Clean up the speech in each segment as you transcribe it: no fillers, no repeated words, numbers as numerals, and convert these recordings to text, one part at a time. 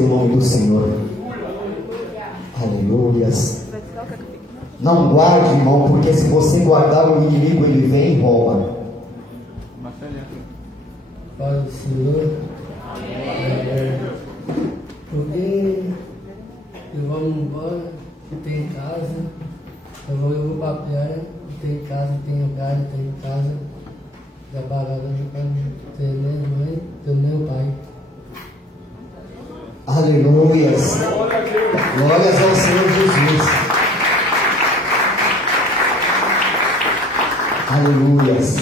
o nome do Senhor. Aleluias. Não guarde, irmão, porque se você guardar, o inimigo ele vem e rouba. Paz do Senhor. Porque eu vou embora, eu tenho casa, eu vou para a praia, eu tenho casa, eu tenho lugar, eu tenho casa, trabalhando para ter minha mãe, ter meu pai. Aleluias. Glórias ao Senhor Jesus. Aleluias.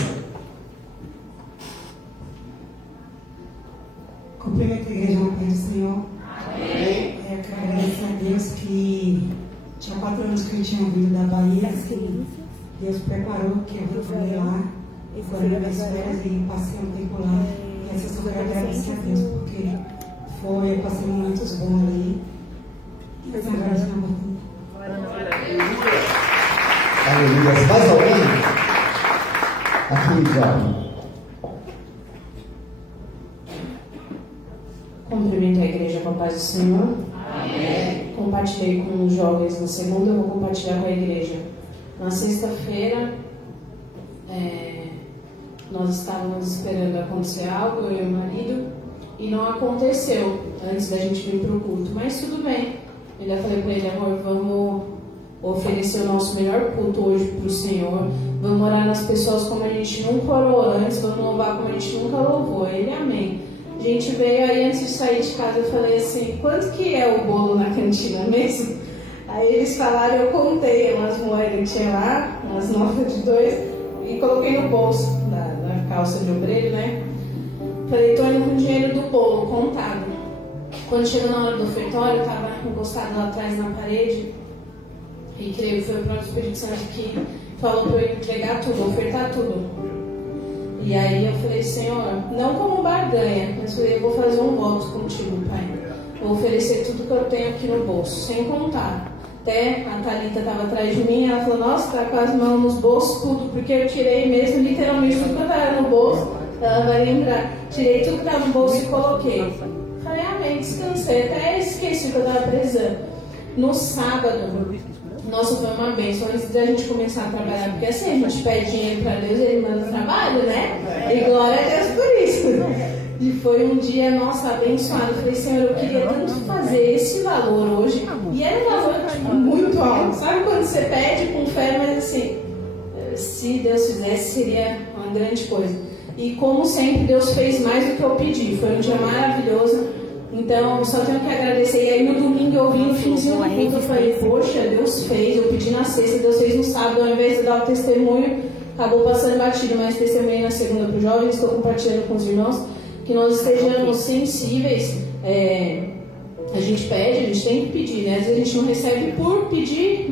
Cumprimento a igreja na paz do Senhor. Amém. Eu quero agradecer a Deus que tinha 4 anos que eu tinha vindo da Bahia. Deus preparou que eu retornei lá. Agora minhas férias e passei um tempo lá. E essa eu quero agradecer a Deus porque eu passei momentos bons ali. E eu quero agradecer a Deus. Aleluia. Mais alguém? Aqui, já. Cumprimento a igreja com a paz do Senhor. Amém. Compartilhei com os jovens na segunda, eu vou compartilhar com a igreja. Na sexta-feira, nós estávamos esperando acontecer algo, eu e o marido, e não aconteceu antes da gente vir para o culto, mas tudo bem. Eu ainda falei para ele, amor, vamos oferecer o nosso melhor culto hoje para o Senhor, vamos orar nas pessoas como a gente nunca orou antes, vamos louvar como a gente nunca louvou. Ele, amém. A gente veio aí, antes de sair de casa, eu falei assim, quanto que é o bolo na cantina mesmo? Aí eles falaram, eu contei umas moedas que tinha lá, umas notas de 2, e coloquei no bolso da calça de obreiro, né? Falei, tô indo com o dinheiro do bolo, contado. Quando chegou na hora do ofertório, eu estava encostado lá atrás na parede, e creio que foi o próprio Espírito Santo que falou para eu entregar tudo, ofertar tudo. E aí eu falei, Senhor, não como barganha, mas falei, eu vou fazer um voto contigo, Pai. Vou oferecer tudo que eu tenho aqui no bolso, sem contar. Até a Thalita estava atrás de mim, ela falou, nossa, tá com as mãos nos bolsos, tudo, porque eu tirei mesmo, literalmente, tudo que estava no bolso, ela vai lembrar. Tirei tudo que estava no bolso e coloquei. Falei, amém, descansei, até esqueci o que eu estava precisando. No sábado, nossa, foi uma bênção antes da gente começar a trabalhar, porque assim, a gente pede dinheiro para Deus e Ele manda trabalho, né? E glória a Deus por isso. E foi um dia, nossa, abençoado. Eu falei, Senhor, eu queria tanto fazer esse valor hoje. E era um valor tipo, muito alto. Sabe quando você pede com fé, mas assim, se Deus fizesse, seria uma grande coisa. E como sempre, Deus fez mais do que eu pedi. Foi um dia maravilhoso. Então, só tenho que agradecer. E aí, no domingo, eu vi no finzinho do culto, eu falei, poxa, Deus fez. Eu pedi na sexta, Deus fez no sábado. Ao invés de dar o testemunho, acabou passando batido. Mas testemunhei na segunda para os jovens, estou compartilhando com os irmãos, que nós estejamos sensíveis. A gente pede, a gente tem que pedir, né? Às vezes a gente não recebe por pedir,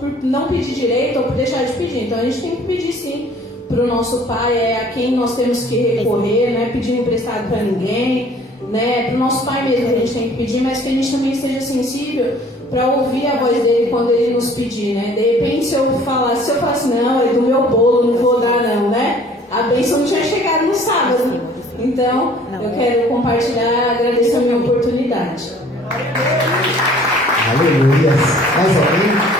por não pedir direito ou por deixar de pedir. Então, a gente tem que pedir, sim, para o nosso Pai, a quem nós temos que recorrer, não é pedindo emprestado para ninguém, né? Para o nosso Pai mesmo a gente tem que pedir, mas que a gente também esteja sensível para ouvir a voz dele quando ele nos pedir, né? De repente, se eu falasse, não, é do meu bolo, não vou dar não, né? A bênção não tinha chegado no sábado. Então, eu quero compartilhar, agradecer a minha oportunidade. Aleluia. Mais alguém?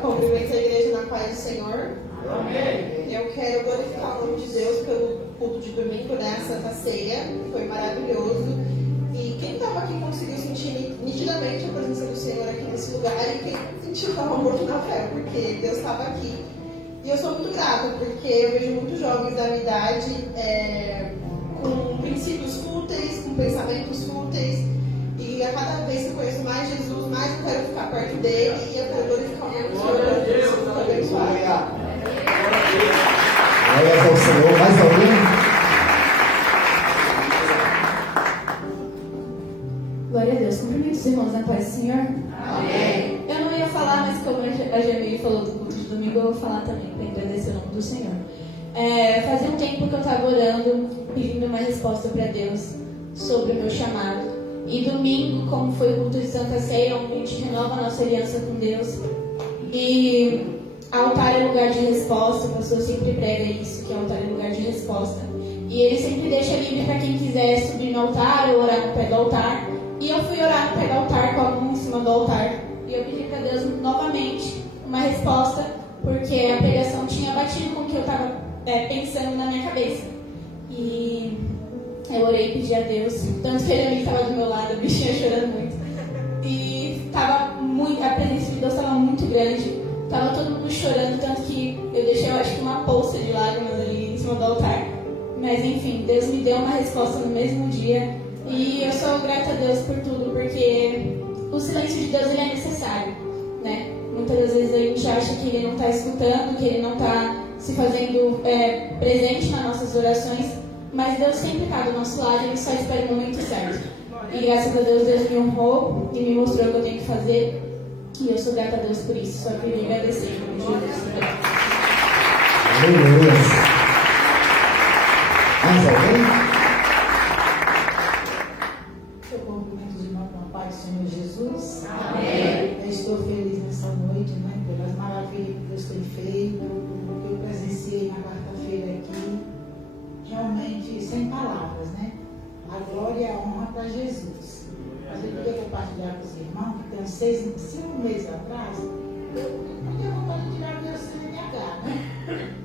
Cumprimento a igreja na paz do Senhor. Amém. Eu quero glorificar o nome de Deus pelo culto de domingo, né? Santa Ceia. Foi maravilhoso. E quem estava aqui conseguiu sentir nitidamente a presença do Senhor aqui nesse lugar. E quem sentiu estava morto na fé, porque Deus estava aqui. E eu sou muito grata, porque eu vejo muitos jovens da minha idade com princípios fúteis, com pensamentos fúteis. E a cada vez que eu conheço mais Jesus, mais eu quero ficar perto dele e eu quero glorificar o nome do Senhor. Eu sou muito abençoada. Glória ao Senhor. Mais alguém? Glória a Deus. Cumprimento os irmãos na paz do Senhor. Amém. Eu não ia falar, mas como a Jamile falou do culto de domingo, eu vou falar também, para agradecer o nome do Senhor. Fazia um tempo que eu estava orando, pedindo uma resposta para Deus sobre o meu chamado. E domingo, como foi o culto de Santa Ceia, onde a gente renova a nossa aliança com Deus. E altar é lugar de resposta, o pastor sempre prega isso, que altar é lugar de resposta. E ele sempre deixa livre para quem quiser subir no altar ou orar no pé do altar. E eu fui orar no pé do altar, com a mão em cima do altar. E eu pedi para Deus novamente uma resposta, porque a pregação tinha batido com o que eu estava pensando na minha cabeça. E eu orei e pedi a Deus, tanto que ele estava do meu lado, a bichinha chorando muito. E a presença de Deus estava muito grande, estava todo mundo chorando, tanto que eu deixei, eu acho que uma poça de lágrimas ali em cima do altar. Mas enfim, Deus me deu uma resposta no mesmo dia, e eu sou grata a Deus por tudo, porque o silêncio de Deus ele é necessário, né? Muitas das vezes a gente acha que ele não está escutando, que ele não está se fazendo presente nas nossas orações, mas Deus sempre está do nosso lado, ele só espera o momento certo. E graças a Deus, Deus me honrou e me mostrou o que eu tenho que fazer. E eu sou grata a Deus por isso. Só queria agradecer em nome de Jesus. Aleluia. Mais alguém? Eu cumprimento os irmãos com a paz do Senhor Jesus. Amém. Eu estou feliz nessa noite, né? Pelas maravilhas que Deus tem feito, o que eu presenciei na quarta-feira aqui. Realmente, sem palavras, né? A glória e a honra para Jesus. Mas eu queria compartilhar com os irmãos que tem 5 meses atrás, eu tinha vontade de tirar meu CNH, né?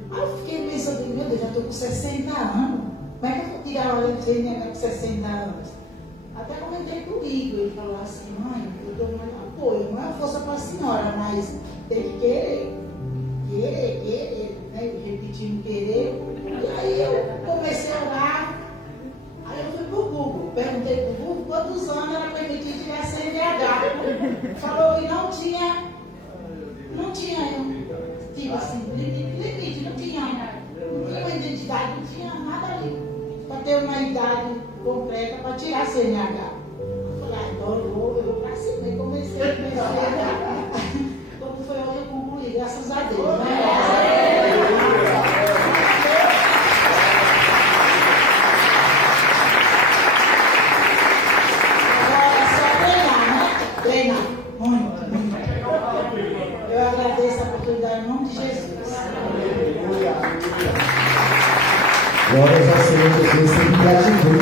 Aí eu fiquei pensando, meu Deus, já estou com 60 anos. Como é que eu vou tirar o CNH com 60 anos? Até comentei com o Igor, ele falou assim, mãe, eu dou mais apoio, não é força para a senhora, mas tem que querer, né? Repetindo querer. E aí eu comecei a orar. Aí eu fui pro Google, perguntei pro Google quantos anos era permitido tirar CNH. Falou, e não tinha, tipo assim, limite, não tinha uma identidade, não tinha nada ali para ter uma idade completa para tirar CNH. Eu falei, então eu vou pra cima. E comecei a pensar. Quando foi hoje eu concluí, graças a Deus, né? Treinar, muito. Eu agradeço a oportunidade em nome de Jesus. Glórias ao Senhor Jesus, sempre gratidão.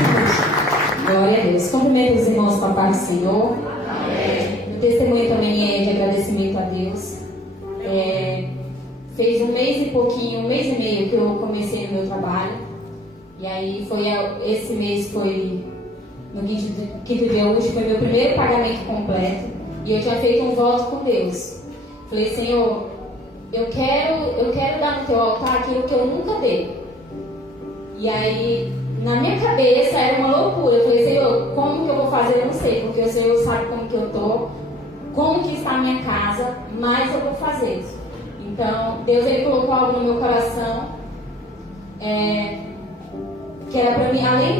Glória a Deus. Cumprimento os irmãos com a paz do Senhor. Amém. O testemunho também é de agradecimento a Deus. Fez 1 mês e pouquinho, 1 mês e meio que eu comecei no meu trabalho. E aí esse mês foi no quinto dia útil, foi meu primeiro pagamento completo. E eu tinha feito um voto com Deus. Falei, Senhor, eu quero dar no teu altar aquilo que eu nunca dei. E aí, na minha cabeça, era uma loucura. Eu falei, Senhor, como que eu vou fazer? Eu não sei, porque o Senhor sabe como que eu tô, como que está a minha casa, mas eu vou fazer isso. Então, Deus, ele colocou algo no meu coração, que era para mim, além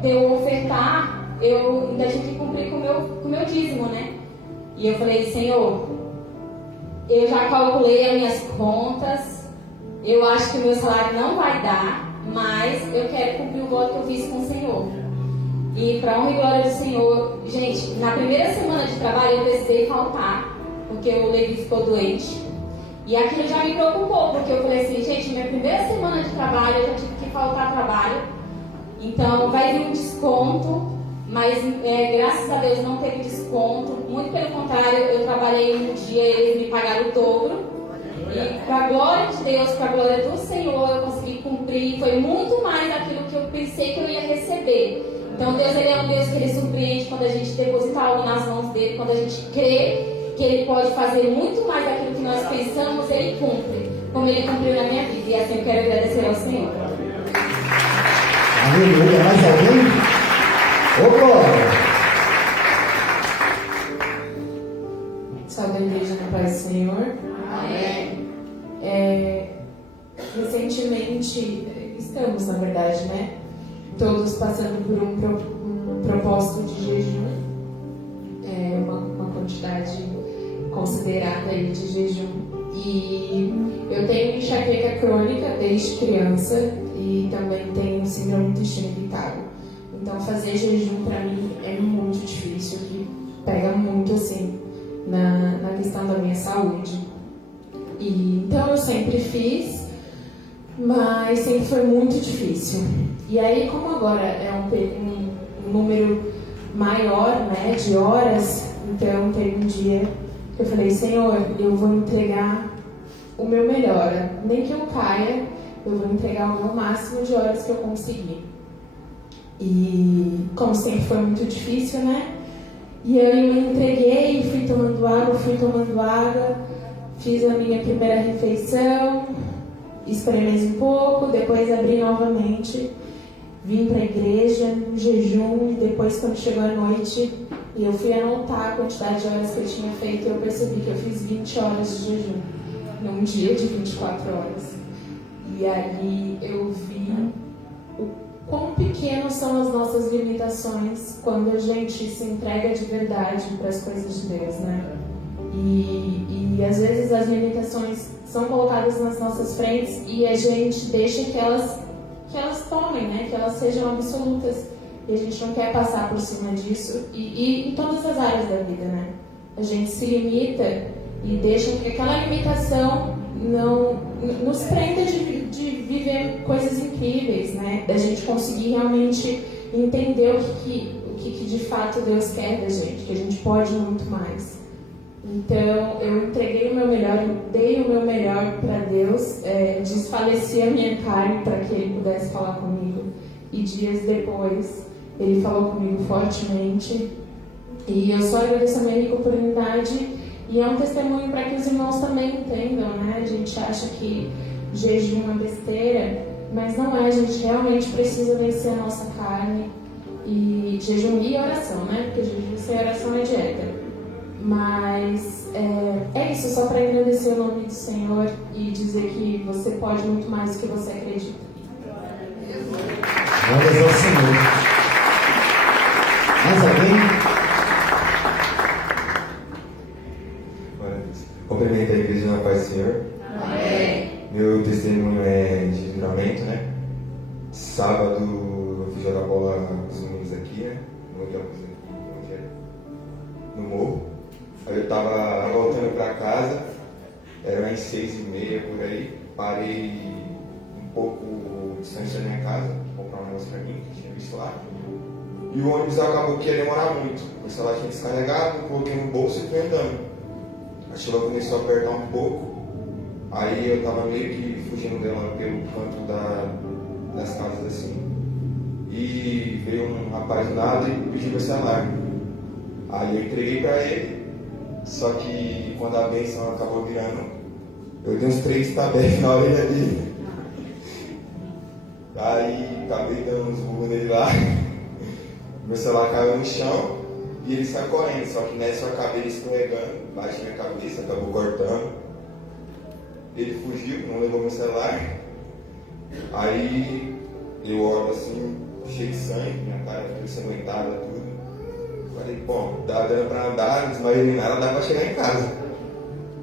de eu ofertar, eu ainda tinha que cumprir com o meu dízimo, né? E eu falei, Senhor, eu já calculei as minhas contas, eu acho que o meu salário não vai dar, mas eu quero cumprir o voto que eu fiz com o Senhor. E para honra e glória do Senhor, gente, na primeira semana de trabalho eu precisei faltar, porque o Levi ficou doente. E aquilo já me preocupou, porque eu falei assim, gente, minha primeira semana de trabalho eu já tive que faltar trabalho. Então vai vir um desconto, mas graças a Deus não teve desconto. Muito pelo contrário, eu trabalhei um dia e eles me pagaram o dobro. E para a glória de Deus, para a glória do Senhor, eu consegui cumprir. Foi muito mais daquilo que eu pensei que eu ia receber. Então Deus, ele é um Deus que ele surpreende quando a gente deposita algo nas mãos dele, quando a gente crê que ele pode fazer muito mais daquilo que nós pensamos, ele cumpre, como ele cumpriu na minha vida. E assim eu quero agradecer ao Senhor. Aleluia. Mais alguém? Ô, glória. Salve a igreja na paz do Senhor. Amém. Recentemente, estamos na verdade, né? Todos passando por um propósito de jejum. Uma quantidade considerada aí de jejum. E eu tenho enxaqueca crônica desde criança e também tenho síndrome do intestino irritável. Então fazer jejum para mim é muito difícil, que pega muito assim na questão da minha saúde. E então eu sempre fiz, mas sempre foi muito difícil. E aí, como agora é um número maior, né, de horas, então teve um dia que eu falei, Senhor, eu vou entregar o meu melhor, nem que eu caia, eu vou entregar o meu máximo de horas que eu conseguir. E como sempre foi muito difícil, né? E eu me entreguei, fui tomando água, fiz a minha primeira refeição, esperei mais um pouco, depois abri novamente, vim para a igreja, no jejum, e depois quando chegou a noite, e eu fui anotar a quantidade de horas que eu tinha feito, eu percebi que eu fiz 20 horas de jejum, num dia de 24 horas. E aí eu vi o quão pequenas são as nossas limitações quando a gente se entrega de verdade para as coisas de Deus, né? E às vezes as limitações são colocadas nas nossas frentes e a gente deixa que elas tomem, né? Que elas sejam absolutas. E a gente não quer passar por cima disso. E em todas as áreas da vida, né? A gente se limita e deixa que aquela limitação não nos prenda de viver coisas incríveis, né? Da gente conseguir realmente entender o que de fato Deus quer da gente, que a gente pode muito mais. Então, eu entreguei o meu melhor, dei o meu melhor para Deus, desfaleci a minha carne para que Ele pudesse falar comigo. E dias depois, Ele falou comigo fortemente. E eu só agradeço a minha rica oportunidade. E é um testemunho para que os irmãos também entendam, né? A gente acha que jejum é besteira, mas não é. A gente realmente precisa vencer a nossa carne. E jejum e oração, né? Porque jejum sem oração é dieta. Mas é isso, só para agradecer o nome do Senhor e dizer que você pode muito mais do que você acredita. Glórias ao Senhor. Mais alguém? Cumprimento a igreja na paz do Senhor. Amém. Meu testemunho é de livramento, né? Sábado eu fui jogar bola com os meninos aqui, né? No morro. Aí eu tava voltando pra casa, era umas 6h30 por aí, parei um pouco distante da minha casa, comprar um negócio pra mim, que tinha visto lá. E o ônibus acabou que ia demorar muito. O celular tinha descarregado, coloquei no bolso e fui andando. A chuva começou a apertar um pouco, aí eu tava meio que fugindo dela pelo canto das casas assim. E veio um rapaz do nada e pediu meu celular. Aí eu entreguei pra ele. Só que quando a bênção acabou virando, eu dei uns 3 tabefes na orelha dele. Aí acabei dando uns burros nele lá. Meu celular caiu no chão e ele saiu correndo. Só que nessa eu acabei escorregando, bati minha cabeça, acabou cortando. Ele fugiu, não levou meu celular. Aí eu olho assim, cheio de sangue, minha cara toda ensanguentada, tudo. Falei, bom, dá dando pra andar, não desmaiei nem nada, dá pra chegar em casa.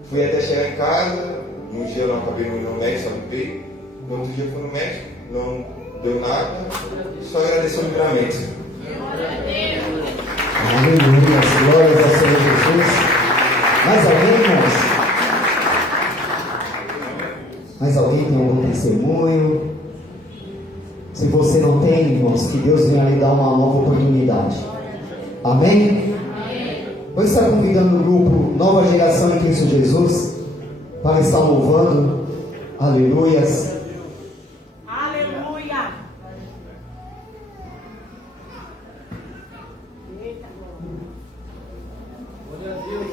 Fui até chegar em casa, um dia eu não acabei indo no médico, só limpei. No outro dia eu fui no médico, não deu nada, só agradecer o livramento. Aleluia, glórias ao Senhor Jesus. Mais alguém, irmãos? Mais alguém tem algum testemunho? Se você não tem, irmãos, que Deus venha lhe dar uma nova oportunidade. Amém? Hoje está convidando o grupo Nova Geração em Cristo Jesus para estar louvando. Aleluias. Aleluia. Glória a Deus.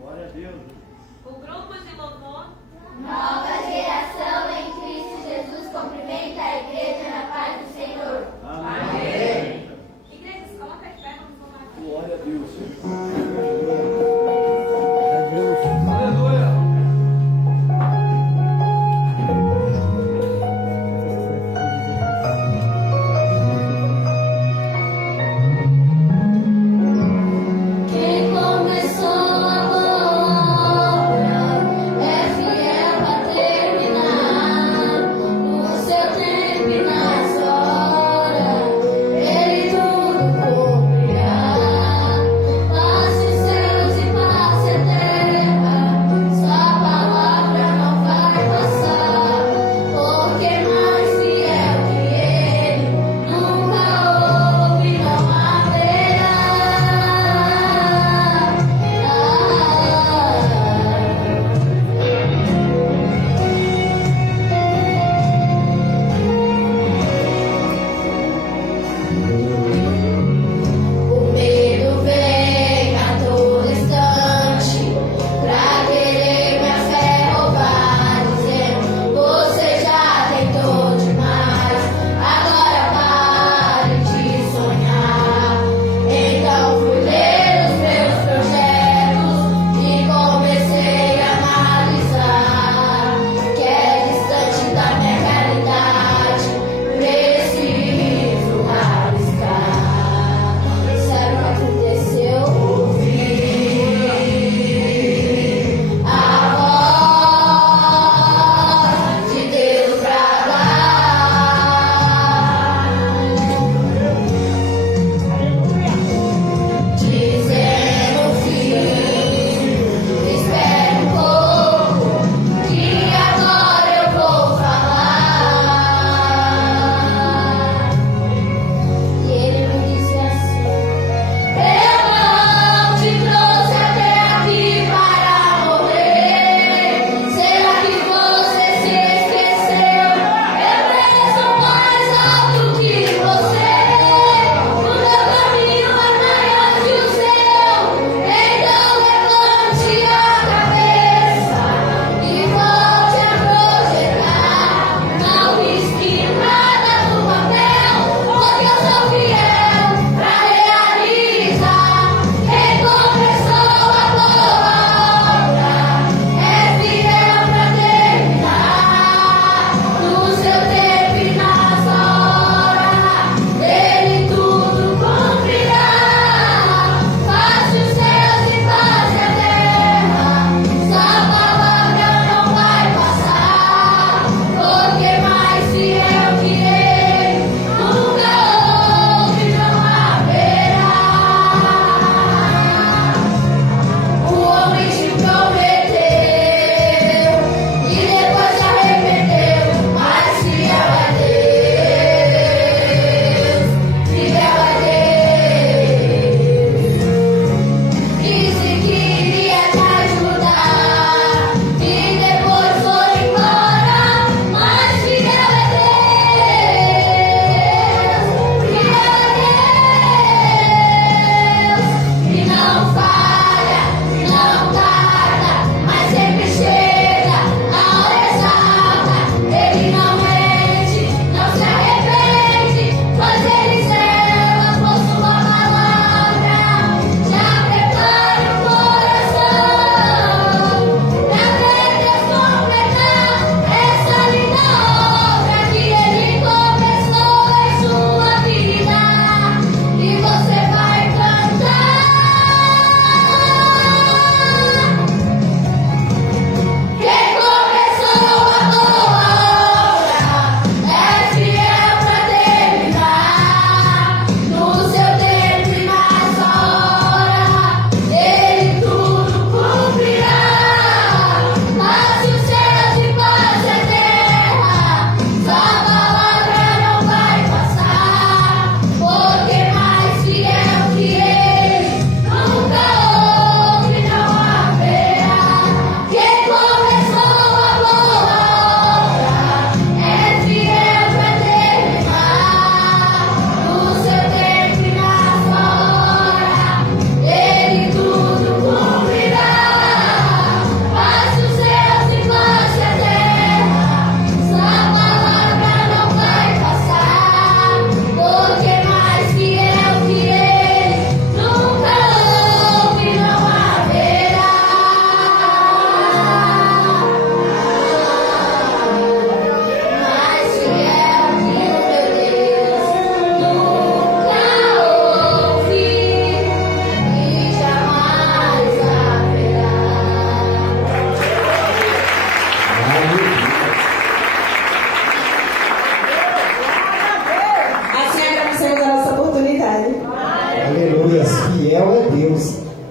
Glória a Deus. O grupo de louvor Nova Geração em Cristo Jesus cumprimenta a igreja na paz do Senhor. Amém. Igrejas, coloca de pé, vamos falar. Glória a Deus.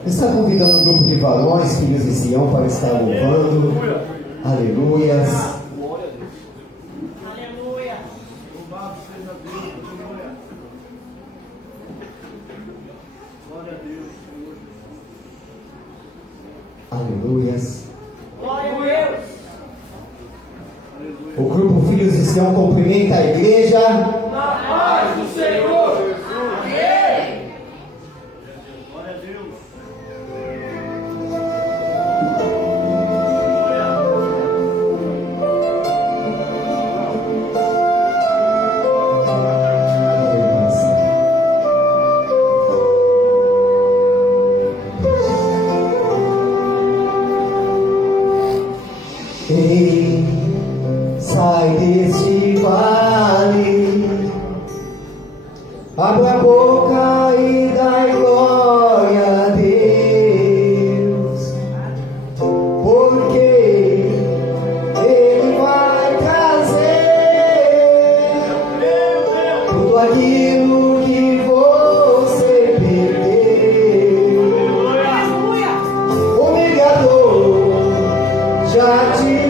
Está convidando um grupo de varões, filhos de Sião, para estar louvando. Aleluias. Aleluia. Louvado seja Deus. Glória a Deus, Senhor. Aleluias. Glória a Deus. O grupo Filhos de Sião cumprimenta a igreja. Na paz do Senhor. Amém. Glória a Deus. Ei, sai deste vale, abre a boca e dai glória a Deus, porque Ele vai trazer tudo aquilo que você perdeu. O Mediador já te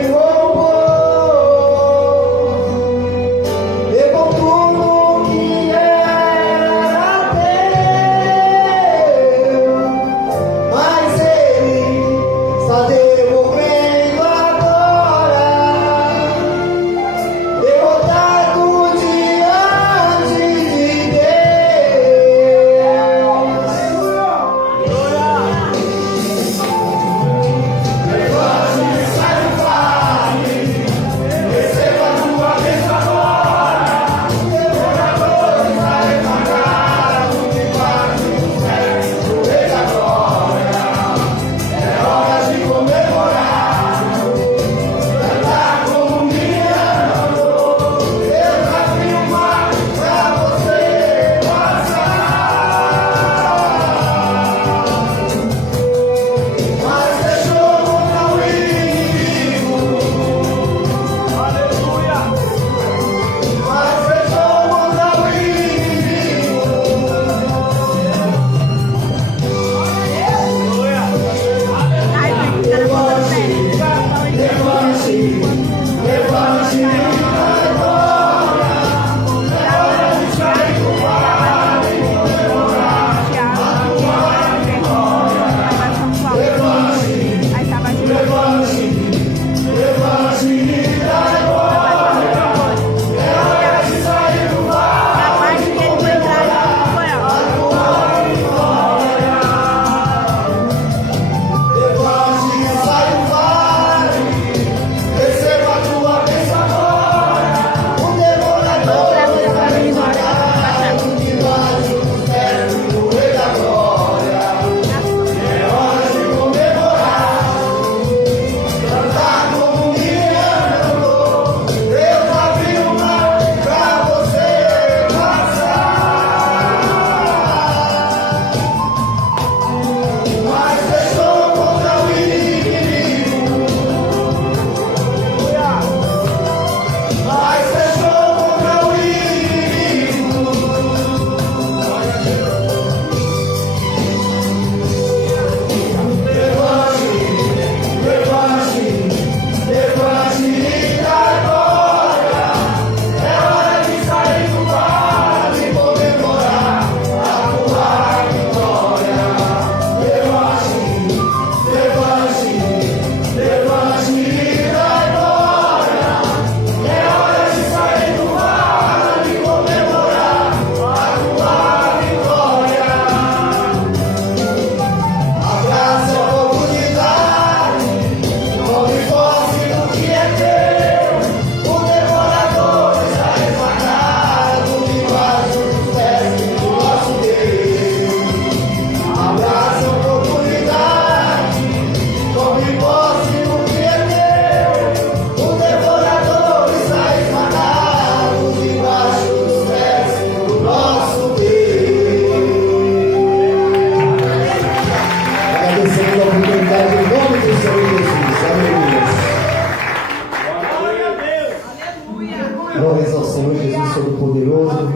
Glórias ao Senhor Jesus Todo-Poderoso.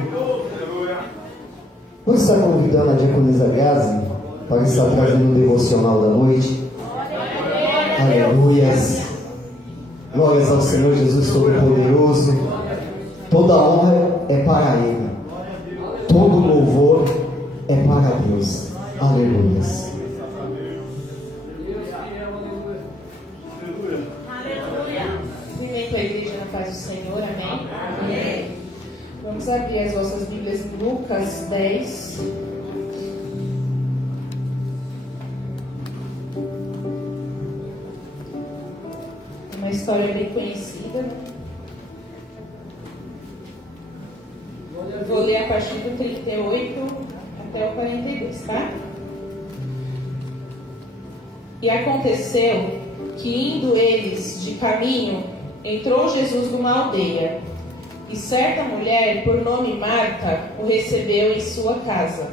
Vou estar convidando a diaconisa Gazi para estar trazendo o devocional da noite. Aleluias. Glórias ao Senhor Jesus Todo-Poderoso. Toda honra é para Ele. Todo louvor é para Deus. Aleluias. Cumprimento a igreja na paz do Senhor, amém? Amém. Vamos abrir as vossas Bíblias em Lucas 10. Uma história bem conhecida. Vou ler a partir do 38 até o 42, tá? E aconteceu que, indo eles de caminho, entrou Jesus numa aldeia, e certa mulher, por nome Marta, o recebeu em sua casa.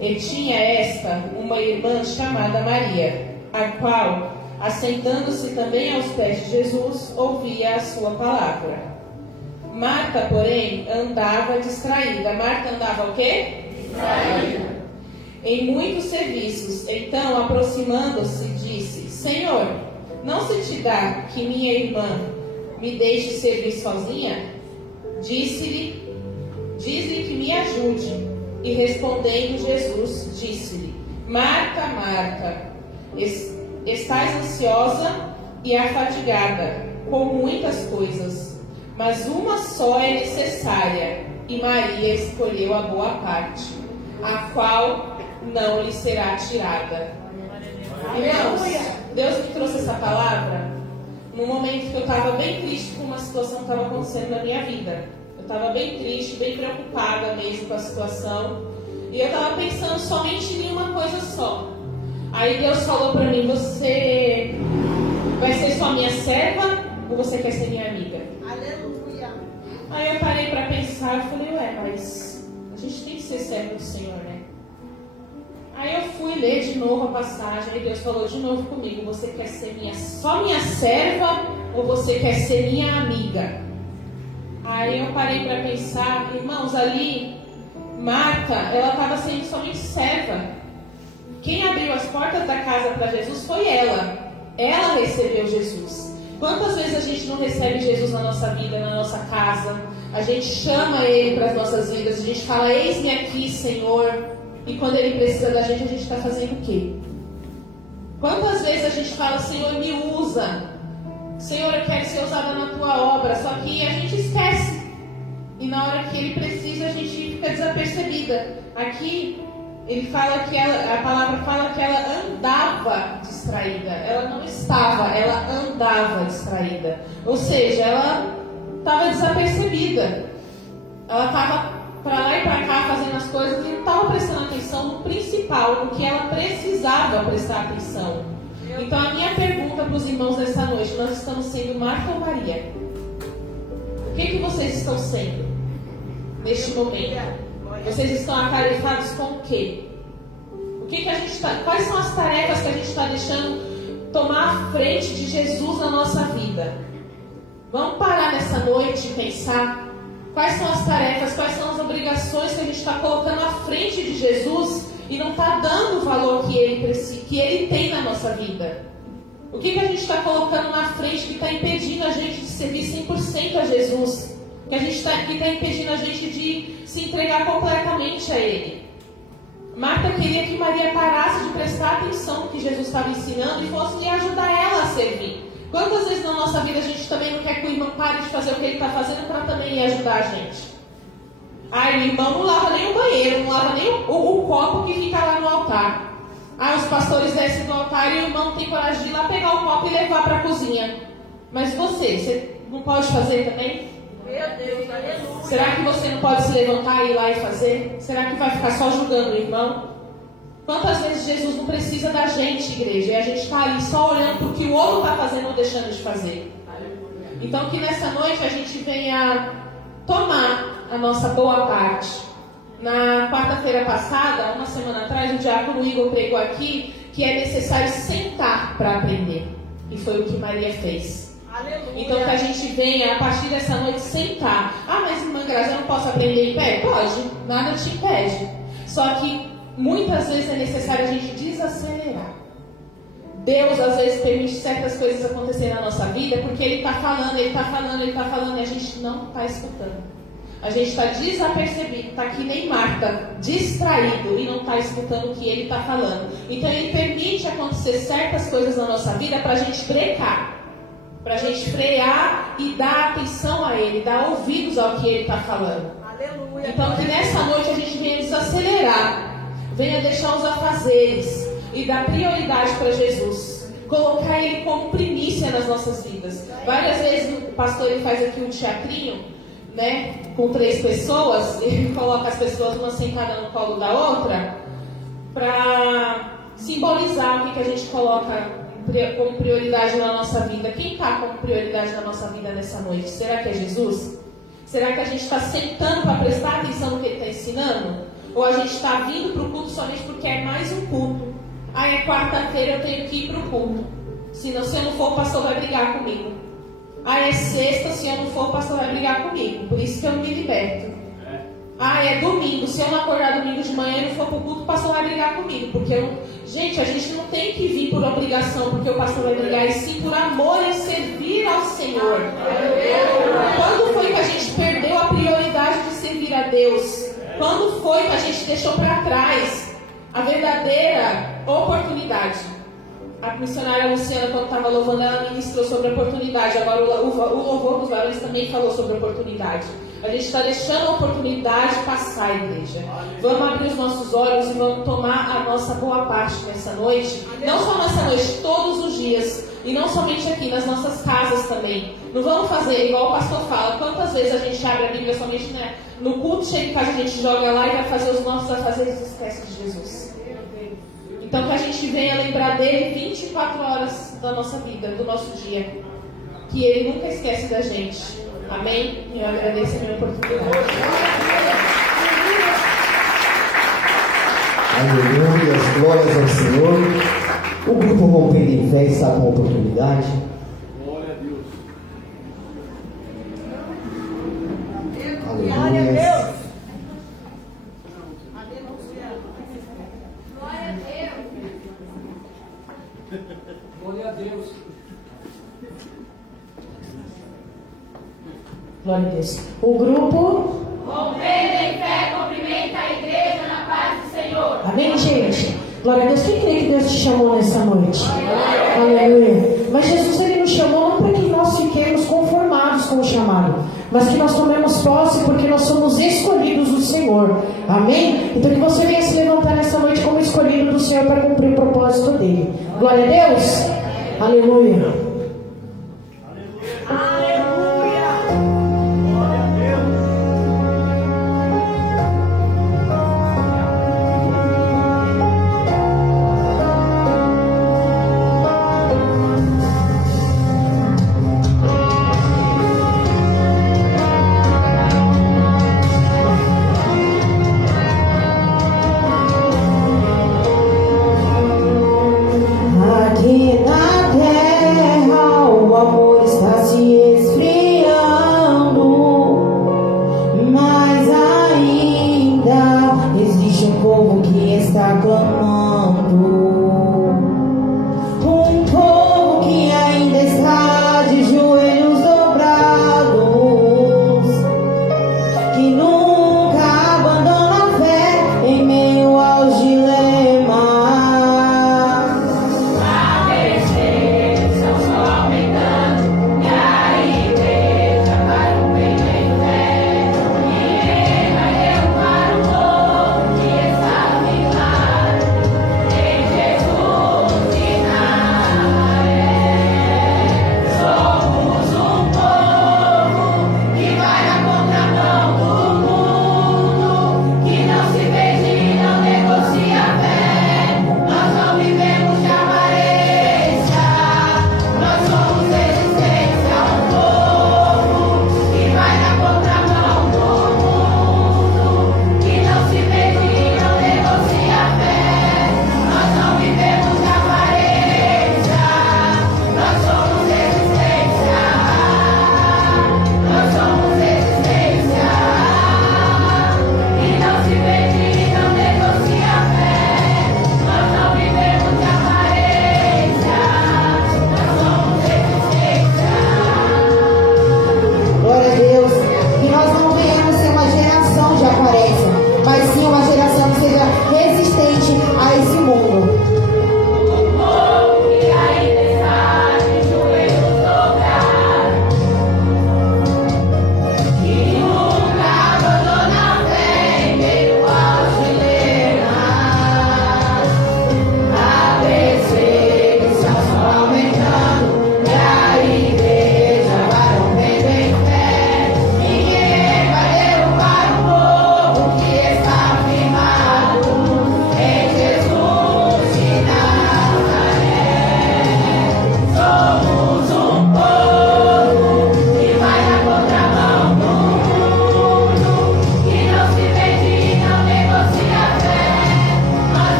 E tinha esta uma irmã chamada Maria, a qual, assentando-se também aos pés de Jesus, ouvia a sua palavra. Marta, porém, andava distraída. Marta andava o quê? Distraída. Em muitos serviços. Então, aproximando-se, disse: Senhor, não se te dá que minha irmã me deixe servir sozinha? Diz-lhe que me ajude. E respondendo Jesus, disse-lhe: Marta, Marta, estás ansiosa e afadigada com muitas coisas, mas uma só é necessária, e Maria escolheu a boa parte, a qual não lhe será tirada. Irmãos, Deus me trouxe essa palavra num momento que eu estava bem triste com uma situação que estava acontecendo na minha vida. Eu estava bem triste, bem preocupada mesmo com a situação, e eu estava pensando somente em uma coisa só. Aí Deus falou para mim: você vai ser só minha serva ou você quer ser minha amiga? Aleluia. Aí eu parei para pensar e falei: ué, mas a gente tem que ser servo do Senhor, né? Aí eu fui ler de novo a passagem e Deus falou de novo comigo: você quer ser só minha serva ou você quer ser minha amiga? Aí eu parei para pensar, irmãos, ali Marta, ela estava sendo somente serva. Quem abriu as portas da casa para Jesus foi ela. Ela recebeu Jesus. Quantas vezes a gente não recebe Jesus na nossa vida, na nossa casa? A gente chama Ele para as nossas vidas, a gente fala: eis-me aqui, Senhor. E quando Ele precisa da gente está fazendo o quê? Quantas vezes a gente fala: Senhor, me usa. Senhor, eu quero ser usada na Tua obra. Só que a gente esquece. E na hora que Ele precisa, a gente fica desapercebida. Aqui, Ele fala que a palavra fala que ela andava distraída. Ela não estava, ela andava distraída. Ou seja, ela estava desapercebida. Ela estava para lá e para cá fazendo as coisas e não estava prestando atenção no principal, no que ela precisava prestar atenção. Então a minha pergunta para os irmãos nessa noite: nós estamos sendo Marta ou Maria? O que vocês estão sendo neste momento? Vocês estão atarefados com o quê? O que a gente está? Quais são as tarefas que a gente está deixando tomar a frente de Jesus na nossa vida? Vamos parar nessa noite e pensar quais são as tarefas, quais são as obrigações que a gente está colocando à frente de Jesus e não está dando o valor que Ele tem na nossa vida. O que a gente está colocando na frente que está impedindo a gente de servir 100% a Jesus? Que está impedindo a gente de se entregar completamente a Ele? Marta queria que Maria parasse de prestar atenção no que Jesus estava ensinando e fosse ajudar ela a servir. Quantas vezes na nossa vida a gente também não quer que o irmão pare de fazer o que ele está fazendo para também ir ajudar a gente? O irmão não lava nem o banheiro, não lava nem o copo que fica lá no altar. Os pastores descem do altar e o irmão não tem coragem de ir lá pegar o copo e levar para a cozinha. Mas você não pode fazer também? Meu Deus, aleluia. Será que você não pode se levantar e ir lá e fazer? Será que vai ficar só julgando o irmão? Quantas vezes Jesus não precisa da gente, igreja, e a gente está ali só olhando para o que o outro está fazendo ou deixando de fazer? Então que nessa noite a gente venha tomar a nossa boa parte. Na quarta-feira passada, uma semana atrás, o diácono Igor pregou aqui que é necessário sentar para aprender. E foi o que Maria fez. Aleluia. Então que a gente venha, a partir dessa noite, sentar. Mas irmã Grazi, eu não posso aprender em pé? Pode, nada te impede. Só que muitas vezes é necessário a gente desacelerar. Deus às vezes permite certas coisas acontecerem na nossa vida porque Ele está falando e a gente não está escutando. A gente está desapercebido, está que nem Marta, distraído e não está escutando o que Ele está falando. Então Ele permite acontecer certas coisas na nossa vida para a gente brecar, para a gente frear e dar atenção a Ele, dar ouvidos ao que Ele está falando. Aleluia. Então que nessa noite a gente venha desacelerar, venha deixar os afazeres e dar prioridade para Jesus, colocar Ele como primícia nas nossas vidas. Várias vezes o pastor ele faz aqui um teatrinho, né, com 3 pessoas, ele coloca as pessoas uma sentada no colo da outra, para simbolizar o que a gente coloca como prioridade na nossa vida. Quem está como prioridade na nossa vida nessa noite? Será que é Jesus? Será que a gente está sentando para prestar atenção no que Ele está ensinando? Ou a gente está vindo para o culto somente porque é mais um culto? É quarta-feira, eu tenho que ir para o culto. Se eu não for, o pastor vai brigar comigo. É sexta, se eu não for, o pastor vai brigar comigo. Por isso que eu me liberto. É domingo, se eu não acordar domingo de manhã e não for para o culto, o pastor vai brigar comigo. Porque gente, a gente não tem que vir por obrigação, porque o pastor vai brigar, e sim por amor e servir ao Senhor. Quando foi que a gente perdeu a prioridade de servir a Deus? Quando foi que a gente deixou para trás a verdadeira oportunidade? A missionária Luciana, quando estava louvando, ela ministrou sobre a oportunidade. Agora o louvor dos varões também falou sobre a oportunidade. A gente está deixando a oportunidade passar, igreja. Vamos abrir os nossos olhos e vamos tomar a nossa boa parte nessa noite. Não só nessa noite, todos os dias. E não somente aqui, nas nossas casas também. Não vamos fazer igual o pastor fala. Quantas vezes a gente abre a Bíblia somente, né? No culto, chega em casa, a gente joga lá e vai fazer os nossos afazeres e esquece de Jesus. Então que a gente venha lembrar dele 24 horas da nossa vida, do nosso dia. Que ele nunca esquece da gente. Amém? E eu agradeço a minha oportunidade. Aleluia, glórias ao Senhor. O grupo Rompendo em Fé está com a oportunidade. Glória a Deus. Aleluia. Glória a Deus. Glória a Deus. Glória a Deus. O grupo Rompendo em Fé cumprimenta a igreja na paz do Senhor. Amém, gente? Glória a Deus. Quem crê que Deus te chamou nessa noite? Aleluia. Mas Jesus, Ele nos chamou não para que nós fiquemos conformados com o chamado, mas que nós tomemos posse porque nós somos escolhidos do Senhor. Amém? Então que você venha se levantar nessa noite como escolhido do Senhor para cumprir o propósito dEle. Glória a Deus. Aleluia. Aqui na terra o amor está se esfriando, mas ainda existe um povo que está clamando. Um povo que ainda está de joelhos dobrados, que nunca abandona a fé em meio aos dilemas.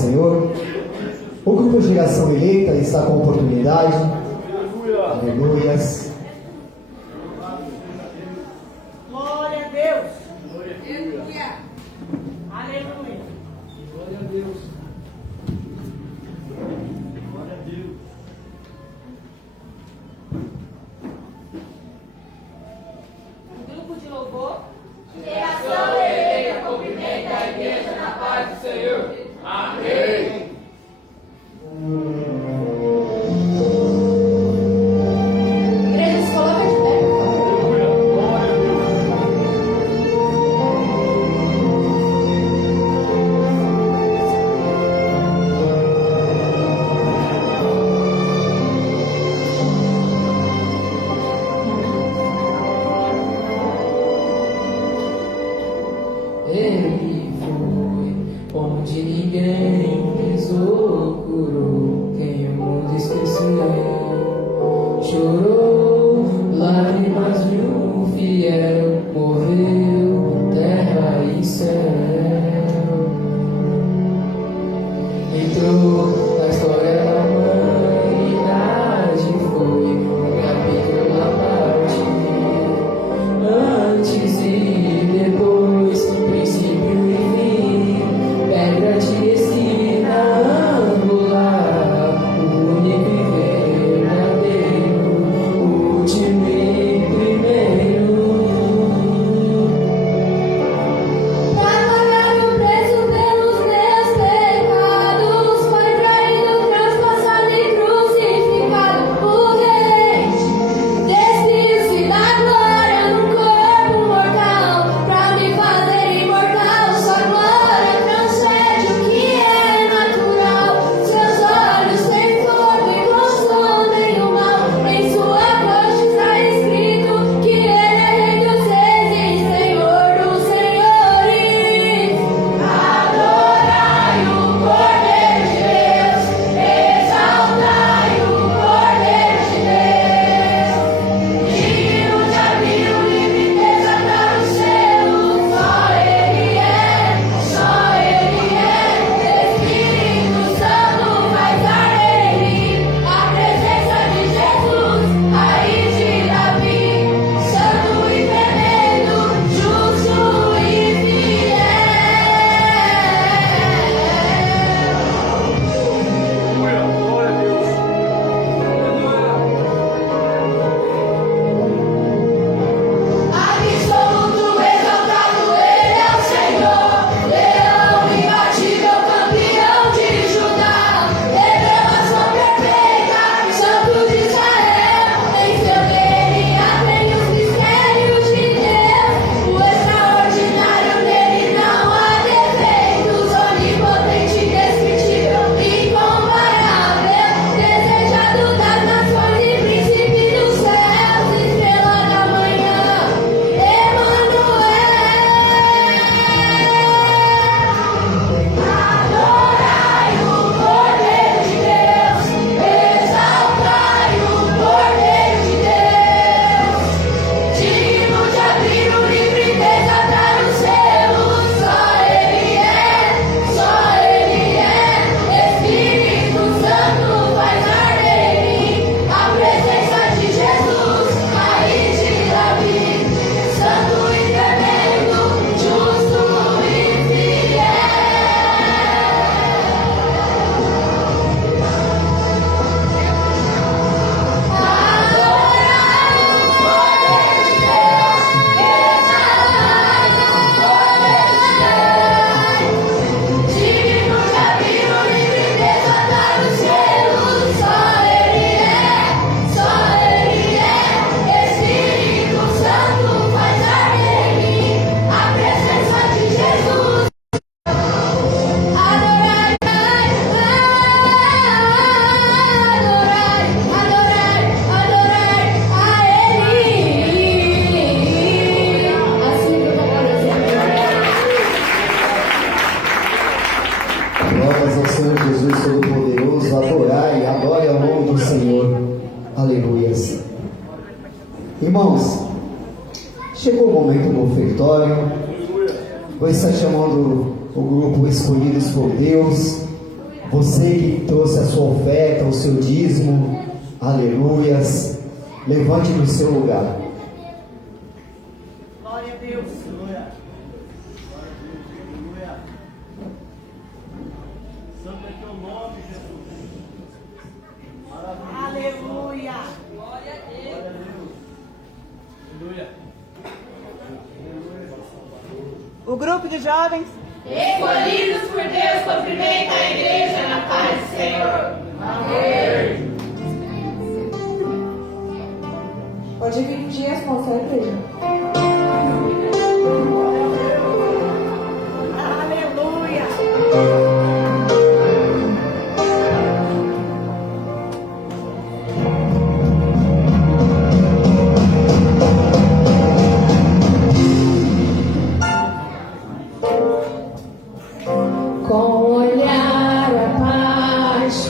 Senhor. O grupo Geração Eleita está com oportunidade. Aleluias. Glória a Deus. Aleluia. Aleluia. Glória a Deus. Glória a Deus. O grupo de louvor. Geração Eleita cumprimenta a igreja na paz do Senhor. Amém. Igreja, se coloca de pé, por favor. Aleluia. Glória a Deus. Ele foi onde ninguém pisou, curou quem o mundo esqueceu. Chorou lágrimas de um fiel, moveu terra e céu. Entrou na história da humanidade, foi um capítulo à parte. Antes e depois, princípio e fim, pedra de esquina angular, o único e verdadeiro, o último e primeiro. Pra pagar o preço pelos meus pecados, foi traído, transpassado e crucificado. O Rei despiu-se da glória num corpo mortal, pra me fazer imortal. Sua glória transcende o que é natural. Seus olhos têm fogo e consomem o mal. Em sua coxa está escrito que ele é Rei dos Reis e Senhor dos Senhores. Adorai o Cordeiro de Deus, exaltai o Cordeiro de Deus. Digno de abrir o livro e desatar os selos, só Ele é, Espírito Santo faz arder em mim a presença de Jesus, raiz de Davi, santo e tremendo, justo e fiel. Aleluia. Glória a Deus. Absoluto, exaltado, Ele é o Senhor, leão imbatível, campeão de Judá, revelação perfeita, santo de Israel. Em seu DNA tem os mistérios de Deus, o extraordinário nele não há defeitos, onipotente, indescritível, incomparável, desejado das nações e príncipe dos céus, estrela da manhã, Adorai o Cordeiro de Deus, exaltai o Cordeiro de Deus. Digno de abrir o livro e desatar os selos, só Ele é, Espírito Santo faz arder em mim a presença de Jesus, raiz de Davi, santo e tremendo, justo e fiel. Digno de abrir o livro e desatar os selos, só Ele é, Espírito Santo faz arder em mim a presença de Jesus. Adorai, adorai a Ele. Assim que eu vou Glórias ao Senhor Jesus Todo-Poderoso. Adorai, adore ao nome do Senhor. Aleluias. Irmãos, chegou o momento do ofertório. Vou estar chamando o grupo Escolhidos por Deus Você que trouxe a sua oferta, o seu dízimo, aleluias, levante no seu lugar. Glória a Deus. Aleluia. Aleluia. Santo é teu nome, Jesus. Aleluia. Glória a Deus. Aleluia. O grupo de jovens. Escolhidos por Deus, cumprimenta a igreja na paz do Senhor. Amém. Pode dividir as contas, igreja. Aleluia. Com olhar apaixonado,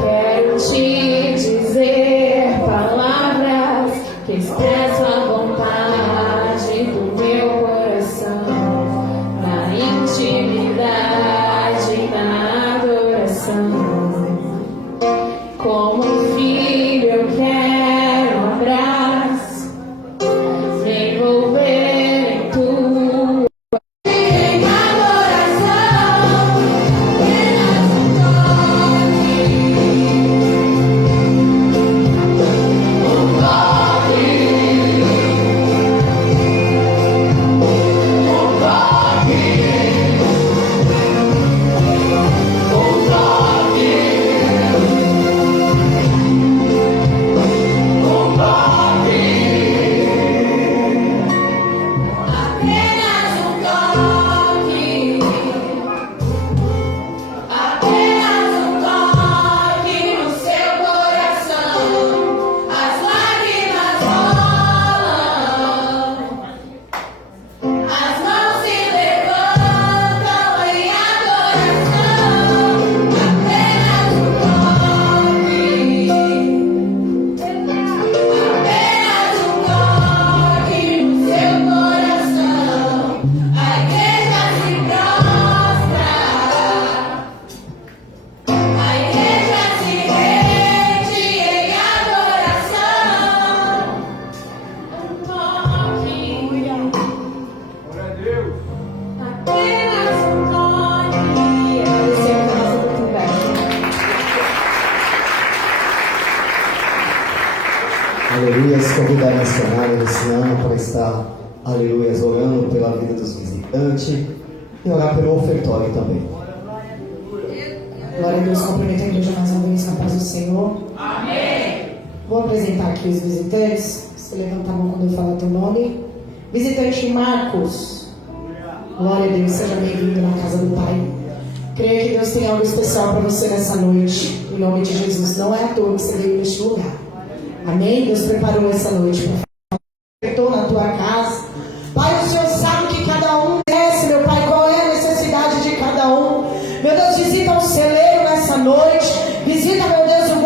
quero te dizer palavras que expressam a vontade do meu coração, na intimidade, na adoração. Como filho eu quero um abraço, me envolver em tudo. Em adoração, apenas um toque, um toque, um toque, um toque, um toque. Apenas um toque, apenas um toque no seu coração, as lágrimas rolam, as mãos se levantam em adoração. Apenas um toque, apenas um toque no seu coração, a igreja se prostra, a igreja se rende em adoração. Um toque, Glória a Deus. apenas um toque. Agradecer a nossa oportunidade. Aleluias, convidar a missionária Luciana para estar, aleluias, orando pela vida dos visitantes e orar pelo ofertório também. Glória a Deus, cumprimento a igreja mais uma vez na paz do Senhor. Amém. Vou apresentar aqui os visitantes. Você levanta a mão quando eu falar teu nome. Visitante Marcos. Glória a Deus, seja bem-vindo na casa do Pai. Creio que Deus tem algo especial para você nessa noite. Em nome de Jesus. Não é à toa que você veio neste lugar. Amém? Deus preparou essa noite para na tua casa. Pai, o Senhor sabe que cada um merece, meu Pai, qual é a necessidade de cada um. Meu Deus, visita o celeiro nessa noite. Visita, meu Deus, o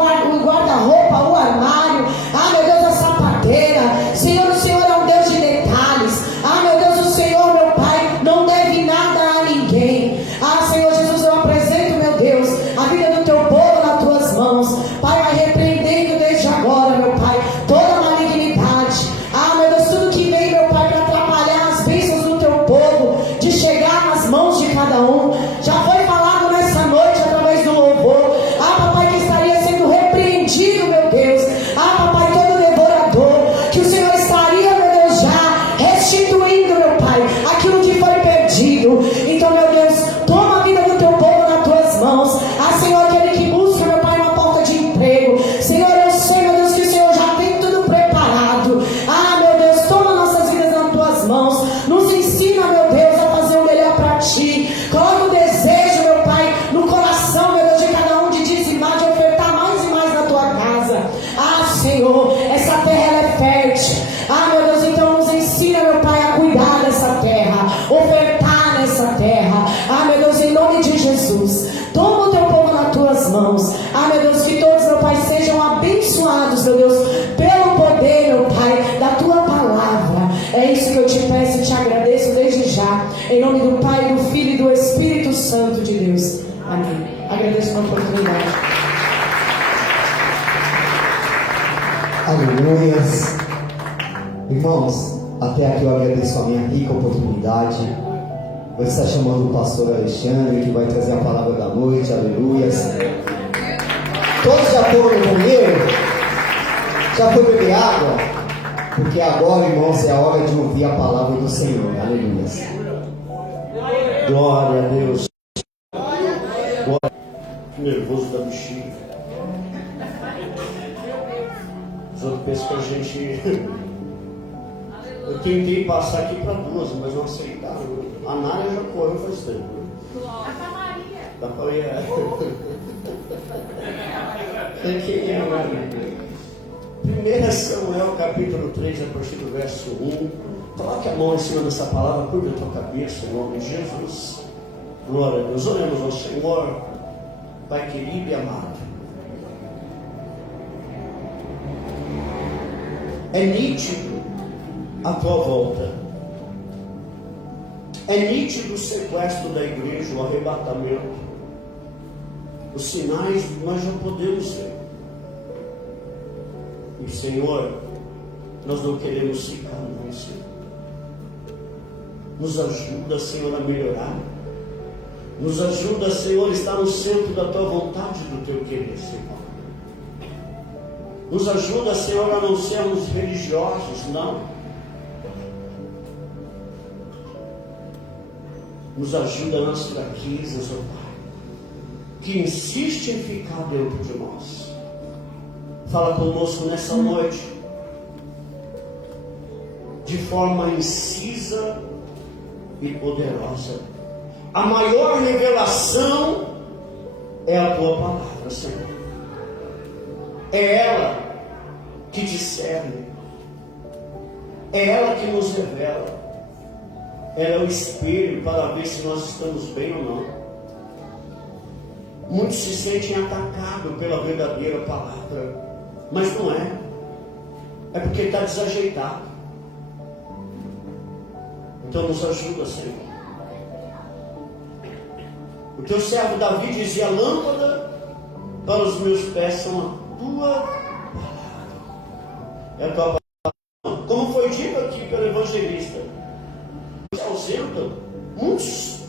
guarda-roupa, o armário. Ah, meu Deus, a sapateira. Senhor, o Senhor é um Deus de detalhes. Ah, meu Deus, o Senhor, meu Pai, não deve nada a ninguém. Ah, Senhor Jesus, eu apresento, meu Deus, a vida do teu povo nas tuas mãos. Pai, vai repreendendo desde agora, meu Pai, toda malignidade, Aleluias. Irmãos, até aqui eu agradeço a minha rica oportunidade. Vou estar chamando o pastor Alexandre, que vai trazer a palavra da noite. Aleluias. Todos já foram no banheiro? Já foi beber água? Porque agora, irmãos, é a hora de ouvir a palavra do Senhor. Aleluias. Glória a Deus. Glória. Nervoso da bexiga. Os outros pensam que a gente... Eu tentei passar aqui para duas, mas não aceitaram. A Nária já correu faz tempo. Da Maria. Quem é Maria? 1 Samuel capítulo 3, a partir do verso 1. Coloque a mão em cima dessa palavra, curva a tua cabeça, em nome de Jesus. Glória a Deus. Oremos ao Senhor, Pai querido e amado. É nítido a tua volta. É nítido o sequestro da igreja, o arrebatamento. Os sinais nós já podemos ver. E Senhor, nós não queremos ficar não, Senhor. Nos ajuda, Senhor, a melhorar. Nos ajuda, Senhor, a estar no centro da tua vontade e do teu querer, Senhor. Nos ajuda, Senhor, a não sermos religiosos, não. Nos ajuda nas fraquezas, ó Pai, que insiste em ficar dentro de nós. Fala conosco nessa noite, de forma incisa e poderosa. A maior revelação é a tua palavra, Senhor. É ela que discerne, é ela que nos revela, ela é o espelho para ver se nós estamos bem ou não. Muitos se sentem atacados pela verdadeira palavra, mas não é, é porque está desajeitado. Então nos ajuda, Senhor. O teu servo Davi dizia: lâmpada para os meus pés são a tua palavra. É a tua palavra. Como foi dito aqui pelo evangelista, se ausentam, muitos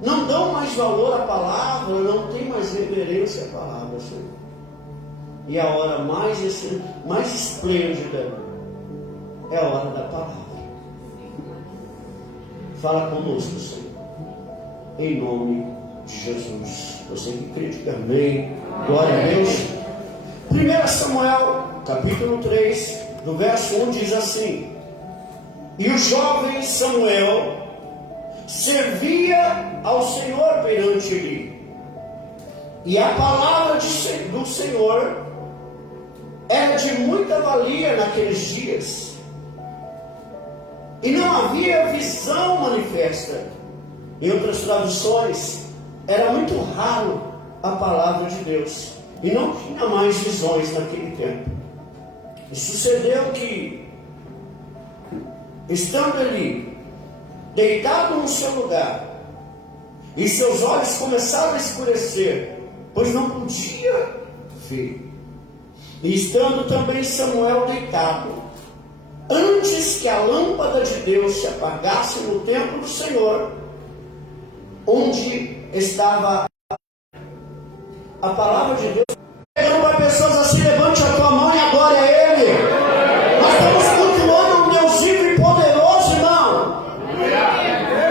não dão mais valor à palavra, não tem mais reverência à palavra, Senhor. E a hora mais esplêndida é a hora da palavra. Fala conosco, Senhor, em nome de Jesus. Você que crê, diga amém. Glória a Deus. 1 Samuel capítulo 3, do verso 1 diz assim: e o jovem Samuel servia ao Senhor perante ele, e a palavra do Senhor era de muita valia naqueles dias, e não havia visão manifesta. Em outras traduções, era muito raro a palavra de Deus, e não tinha mais visões naquele tempo. E sucedeu que, estando ali, deitado no seu lugar, e seus olhos começaram a escurecer, pois não podia ver. E estando também Samuel deitado, antes que a lâmpada de Deus se apagasse no templo do Senhor, onde estava a palavra de Deus. Pegando para pessoas assim: levante a tua mão e adore a Ele. Nós estamos cultuando um Deus vivo e poderoso, irmão.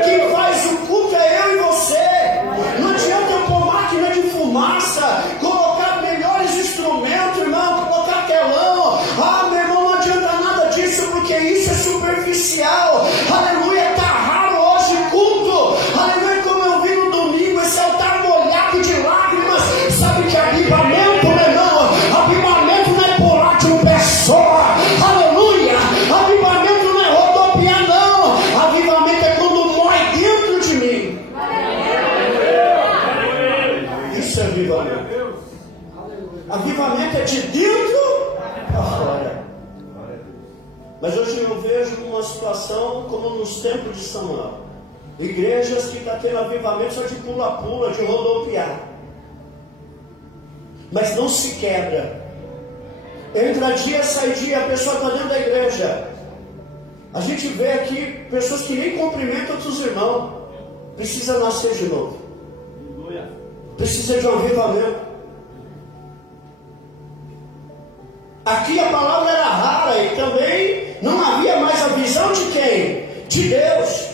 Quem faz o culto é eu e você. Não adianta eu pôr máquina de fumaça, colocar melhores instrumentos, irmão, colocar telão. Ah, meu irmão, não adianta nada disso, porque isso é superficial. Aleluia, está raro hoje o culto. Aleluia, como eu vi no domingo, esse altar molhado de lágrimas. Sabe que avivamento, meu irmão, avivamento não é pular de um pé só. Aleluia, avivamento não é rodopiar, não. Avivamento é quando morre dentro de mim. Isso é avivamento. Avivamento é de dentro para fora. Mas hoje eu vejo uma situação como nos tempos de Samuel. Igrejas que estão tendo avivamento só de pula-pula, de rodopiar. Mas não se quebra Entra dia, sai dia, a pessoa está dentro da igreja. A gente vê aqui pessoas que nem cumprimentam outros irmãos. Precisa nascer de novo. Precisa de um avivamento. Aqui a palavra era rara e também não havia mais a visão de quem? De Deus.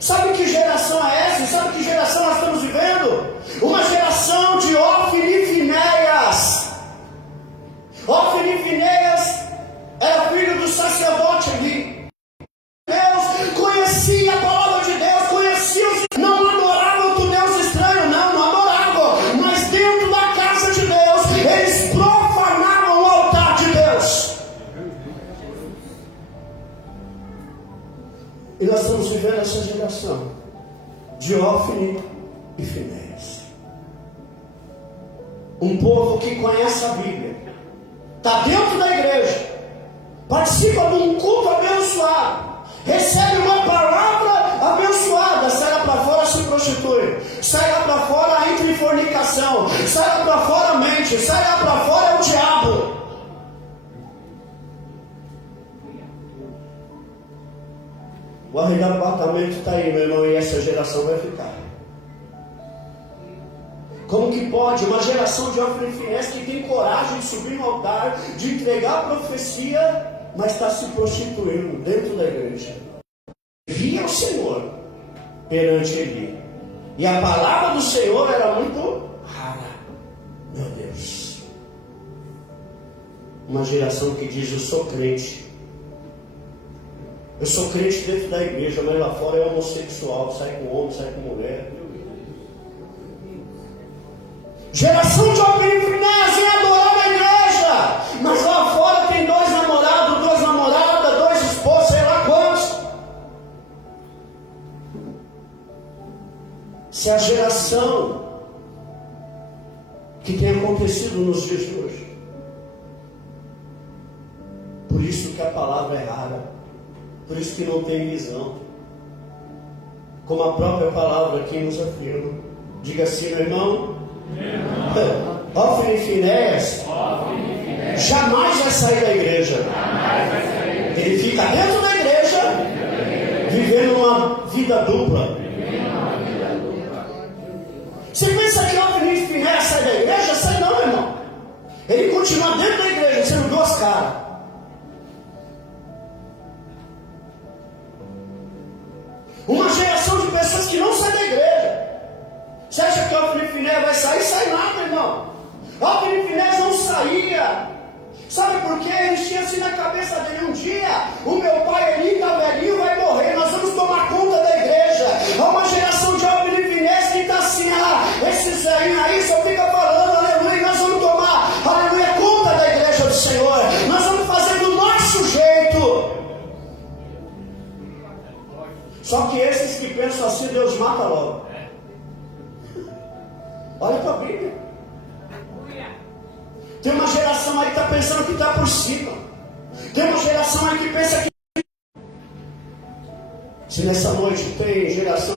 Sabe que geração é essa? Sabe que geração nós estamos vivendo? Uma geração de Ofni e Finéias. Ofni e Finéias era filho do sacerdote ali. Deus conhecia a palavra de Deus, conhecia os... Não adoravam outro Deus estranho, não adoravam. Mas dentro da casa de Deus, eles profanavam o altar de Deus. E nós estamos vivendo essa geração de Ofni e Finéias. Um povo que conhece a Bíblia, está dentro da igreja, participa de um culto abençoado, recebe uma palavra abençoada, sai lá para fora, se prostitui, sai lá para fora, entra em fornicação, sai lá para fora, mente, sai lá para fora, é o diabo. O arrebatamento está aí, meu irmão, e essa geração vai ficar. Como que pode uma geração de Ofni e Finéias que tem coragem de subir no altar, de entregar a profecia, mas está se prostituindo dentro da igreja? Via o Senhor perante ele, e a palavra do Senhor era muito rara. Meu Deus, uma geração que diz: eu sou crente, eu sou crente dentro da igreja, mas lá fora é homossexual, sai com homem, sai com mulher. Geração de Ofni e Finéias em adorar a igreja, mas lá fora tem 2 namorados, 2 namoradas, 2 esposos, sei lá quantos. Se a geração que tem acontecido nos dias de hoje. Por isso que a palavra é rara, por isso que não tem visão. Como a própria palavra aqui nos afirma. Diga assim, meu irmão. Ofni e Finéias jamais vai sair da igreja. Ele fica dentro da igreja, vivendo uma vida dupla. Você pensa que Ofni e Finéias sai da igreja? Sai não, irmão. Ele continua dentro da igreja, sendo 2 caras. Uma geração de pessoas que não saem da igreja. Você acha que Ofni e Finéias vai sair? Sai nada, irmão. Ofni e Finéias não saía. Sabe por quê? Eles tinham assim na cabeça dele: um dia o meu pai Eli está velhinho, vai morrer, nós vamos tomar conta da igreja. Há uma geração de Ofni e Finéias que está assim: esses aí só fica falando aleluia, nós vamos tomar, aleluia, conta da igreja do Senhor. Nós vamos fazer do nosso jeito. Só que esses que pensam assim, Deus mata logo. Olha para a Bíblia. Tem uma geração aí que está pensando que está por cima. Tem uma geração aí que pensa que... Se nessa noite tem geração...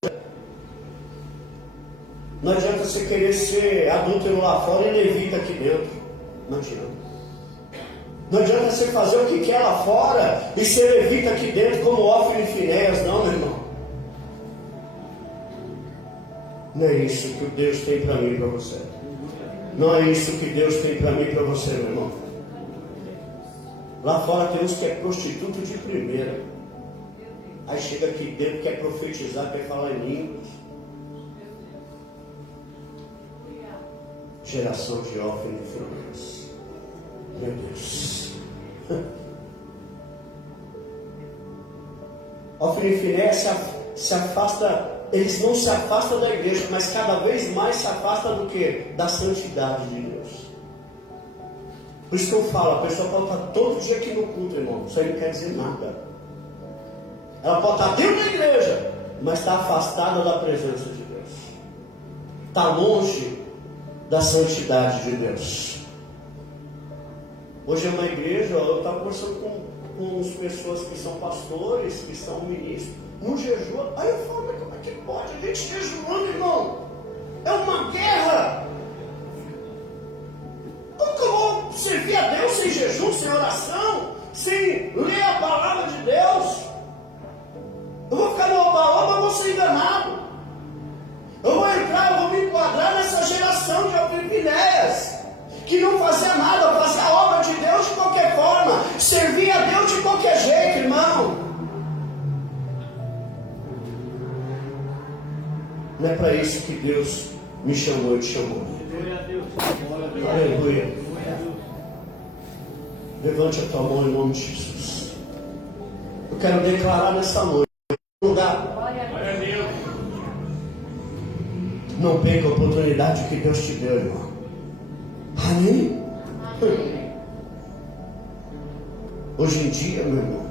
Não adianta você querer ser adúltero lá fora e levita aqui dentro. Não adianta. Não adianta você fazer o que quer lá fora e ser levita aqui dentro como Ofni e Finéias. Não, meu irmão. Não é isso que Deus tem para mim e para você. Não é isso que Deus tem para mim e para você, meu irmão. Lá fora tem uns que é prostituto de primeira. Aí chega aqui dentro, quer profetizar, quer falar em línguas. Geração de Ofni e Finéias. Meu Deus. Ofni e Finéias se afasta. Eles não se afastam da igreja, mas cada vez mais se afastam do que? Da santidade de Deus. Por isso que eu falo, a pessoa pode estar todo dia aqui no culto, irmão. Isso aí não quer dizer nada. Ela pode estar dentro da igreja, mas está afastada da presença de Deus. Está longe da santidade de Deus. Hoje é uma igreja, eu estava conversando com as pessoas que são pastores, que são ministros, no jejum. Aí eu falo, mas como é que pode a gente jejuando, irmão? É uma guerra. Como que eu vou servir a Deus sem jejum, sem oração, sem ler a palavra de Deus. Eu vou ficar no oba-oba, eu vou ser enganado. Eu vou entrar, eu vou me enquadrar nessa geração de Finéias, que não fazia nada, fazia a obra de Deus de qualquer forma, servia a Deus de qualquer jeito, irmão. Não é para isso que Deus me chamou e te chamou. Aleluia. Levante a tua mão em nome de Jesus. Eu quero declarar nessa noite, lugar. Não perca a oportunidade que Deus te deu, irmão. Amém? Hoje em dia, meu irmão,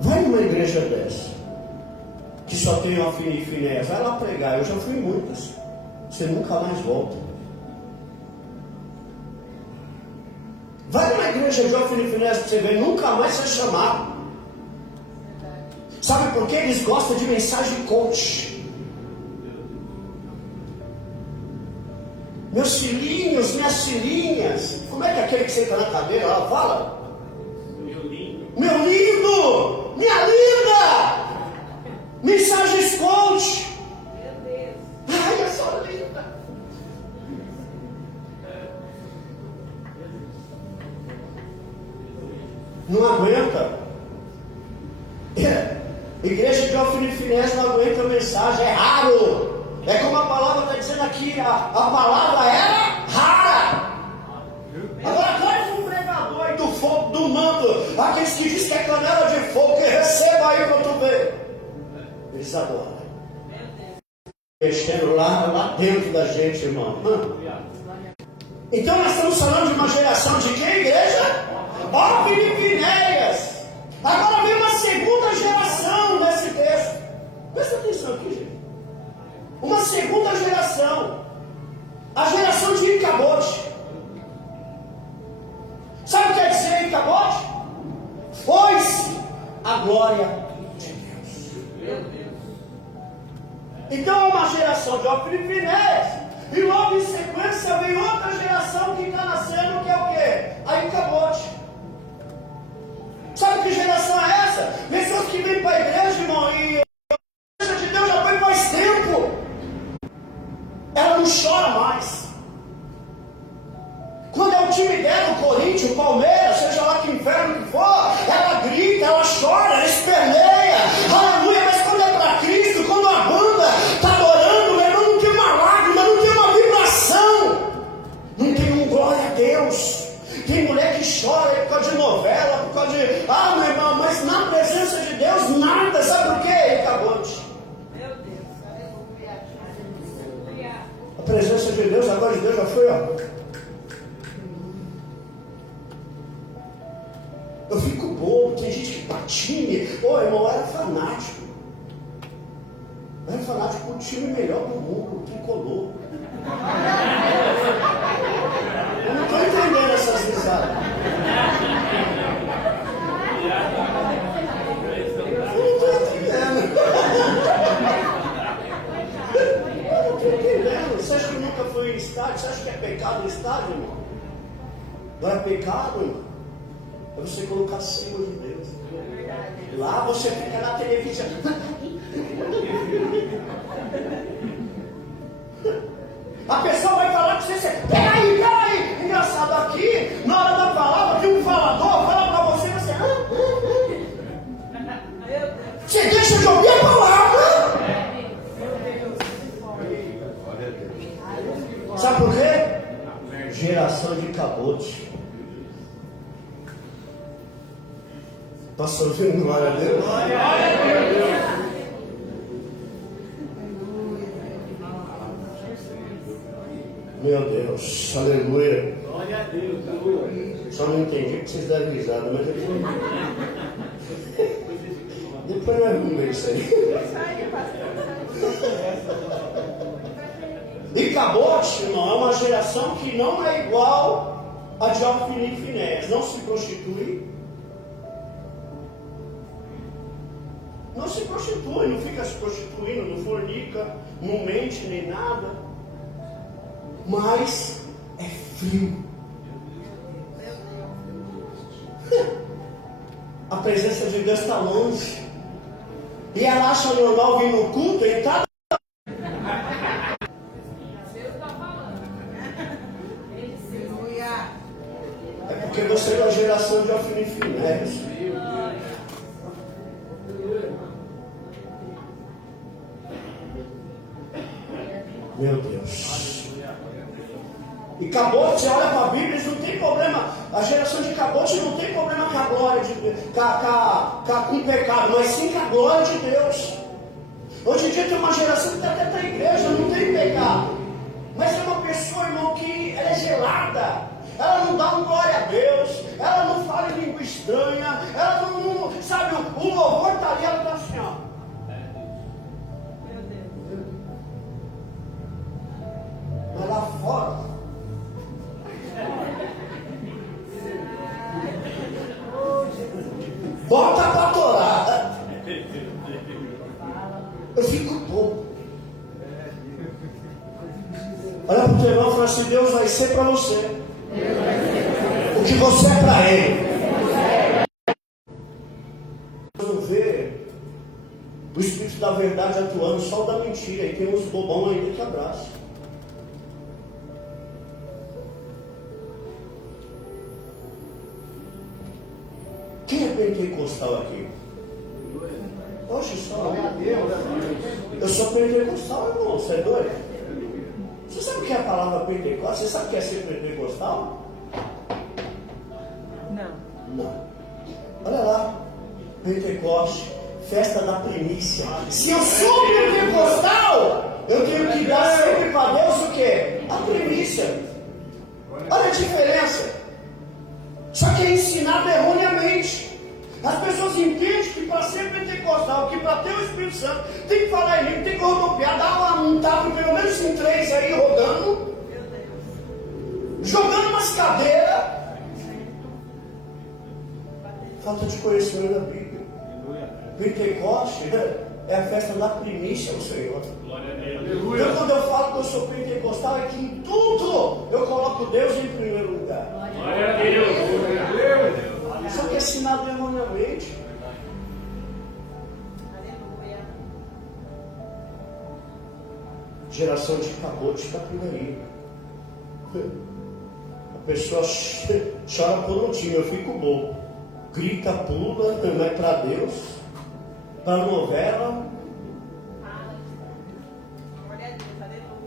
vai numa igreja dessa, que só tem uma Ofni e Finéias, vai lá pregar. Eu já fui em muitas. Você nunca mais volta. Vai numa igreja de Ofni e Finéias para você ver, nunca mais vai chamar. Sabe por quê? Eles gostam de mensagem coach. Meus filhinhos, minhas filhinhas. Como é que aquele que senta na cadeira lá fala? Meu lindo. Meu lindo! Minha linda! Mensagens coach. Meu Deus. Ai, eu sou linda. Não aguenta. Igreja de Ofni e Finéias não aguenta a mensagem, é raro. É como a palavra está dizendo aqui, a palavra era rara. Agora traz um pregador aí do fogo, do manto, aqueles que dizem que é canela de fogo, que receba aí para tu ver. Eles adoram. Mexendo lá dentro da gente, irmão. Então nós estamos falando de uma geração de quem, igreja? Ofni e Finéias. Agora vem uma segunda geração nesse texto. Presta atenção aqui, gente. Uma segunda geração. A geração de Icabote. Sabe o que quer dizer Icabote? Foi-se a glória de Deus. Meu Deus. Então é uma geração de Ofni e Finéias. E logo em sequência vem outra geração que está nascendo, que é o quê? A Icabote. Sabe que geração é essa? Pessoas que vêm para a igreja, irmão, e a igreja de Deus já foi faz tempo. Ela não chora mais. Quando é o time dela, o Corinthians, o Palmeiras, seja lá que inferno que for, ela grita, ela chora, ela esperneia. Aleluia, mas quando é para Cristo, quando a banda está adorando, meu irmão, não tem uma lágrima, não tem uma vibração. Não tem um glória a Deus. Tem mulher que chora por causa de novela, por causa de... Ah, meu irmão, mas na presença de Deus, nada. Sabe por quê? Icabote. Meu Deus, a presença de Deus, a glória de Deus já foi, ó. Eu fico bobo, tem gente que patine. Ô, irmão, eu era fanático. Eu era fanático pro time melhor do mundo, o tricolor. Eu não estou entendendo essas risadas. Eu não estou entendendo. Eu não estou entendendo. Você acha que nunca foi em estádio? Você acha que é pecado no estádio, irmão? Não é pecado, irmão? É você colocar acima de Deus. Lá você fica na televisão. A pessoa vai falar com você, peraí. Engraçado aqui, na hora da palavra, tem um falador, fala pra você, você... Você deixa de ouvir a palavra. Sabe por quê? Geração de Icabote. Posso ouvir um glória a Deus? Glória a Deus. Meu Deus, aleluia. Glória a Deus. Só não entendi porque vocês deram risada, mas depois nós vamos ver isso aí. Icabote, irmão, é uma geração que não é igual a de Ofni e Finéias. Não se prostitui. Não se prostitui, não fica se prostituindo, não fornica, não mente nem nada. Mas frio. A presença de Deus está longe. E ela acha normal vir no culto e tá. É porque você é uma geração de alfinetes. Meu Deus. E cabote, você olha para a Bíblia, eles não tem problema. A geração de cabote não tem problema com a glória de Deus, com o pecado, mas sim com a glória de Deus. Hoje em dia tem uma geração que está até na igreja, não tem pecado. Mas é uma pessoa, irmão, que ela é gelada. Ela não dá um glória a Deus. Ela não fala em língua estranha. Ela não sabe, o louvor está ali, ela está assim, ó. Mas lá fora, bota pra torar. Eu fico bobo. Olha pro teu irmão e fala assim: Deus vai ser para você o que você é para Ele. Vamos ver o Espírito da verdade atuando, só o da mentira. E tem uns bobão ainda que abraça. Quem é pentecostal aqui? Oxe, só. Eu sou pentecostal, irmão. Você é doido? Você sabe o que é a palavra pentecostal? Você sabe o que é ser pentecostal? Não. Olha lá. Pentecoste, festa da primícia. Se eu sou pentecostal, eu tenho que dar sempre para Deus o quê? A primícia. Olha a diferença. Só que é ensinado erroneamente. As pessoas entendem que para ser pentecostal, que para ter o Espírito Santo, tem que falar em língua, tem que rodopiar, dar um tapa pelo menos em 3 aí, rodando, jogando umas cadeiras. Falta de conhecimento da Bíblia. Pentecoste é a festa da primícia ao Senhor. Então, quando eu falo que eu sou pentecostal, é que em tudo eu coloco Deus em primeiro lugar. Glória a Deus. Só que é ensinado erroneamente. Geração de cabote está por aí. A pessoa chora por um time, eu fico bom. Grita, pula, não é para Deus. Para novela.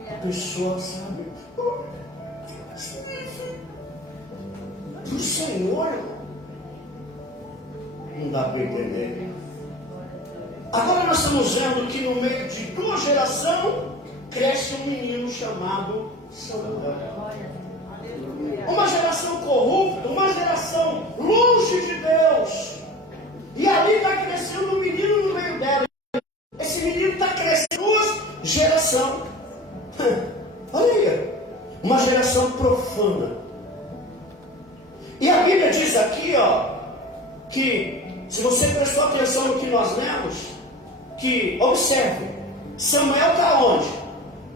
A pessoa sabe. Para o Senhor. Não dá para entender. Agora nós estamos vendo que no meio de duas gerações cresce um menino chamado Samuel. Uma geração corrupta, uma geração longe de Deus. E ali está crescendo um menino no meio dela. Esse menino está crescendo duas gerações. Olha aí, uma geração profana. E a Bíblia diz aqui, ó, que se você prestou atenção no que nós lemos, que, observe, Samuel está onde?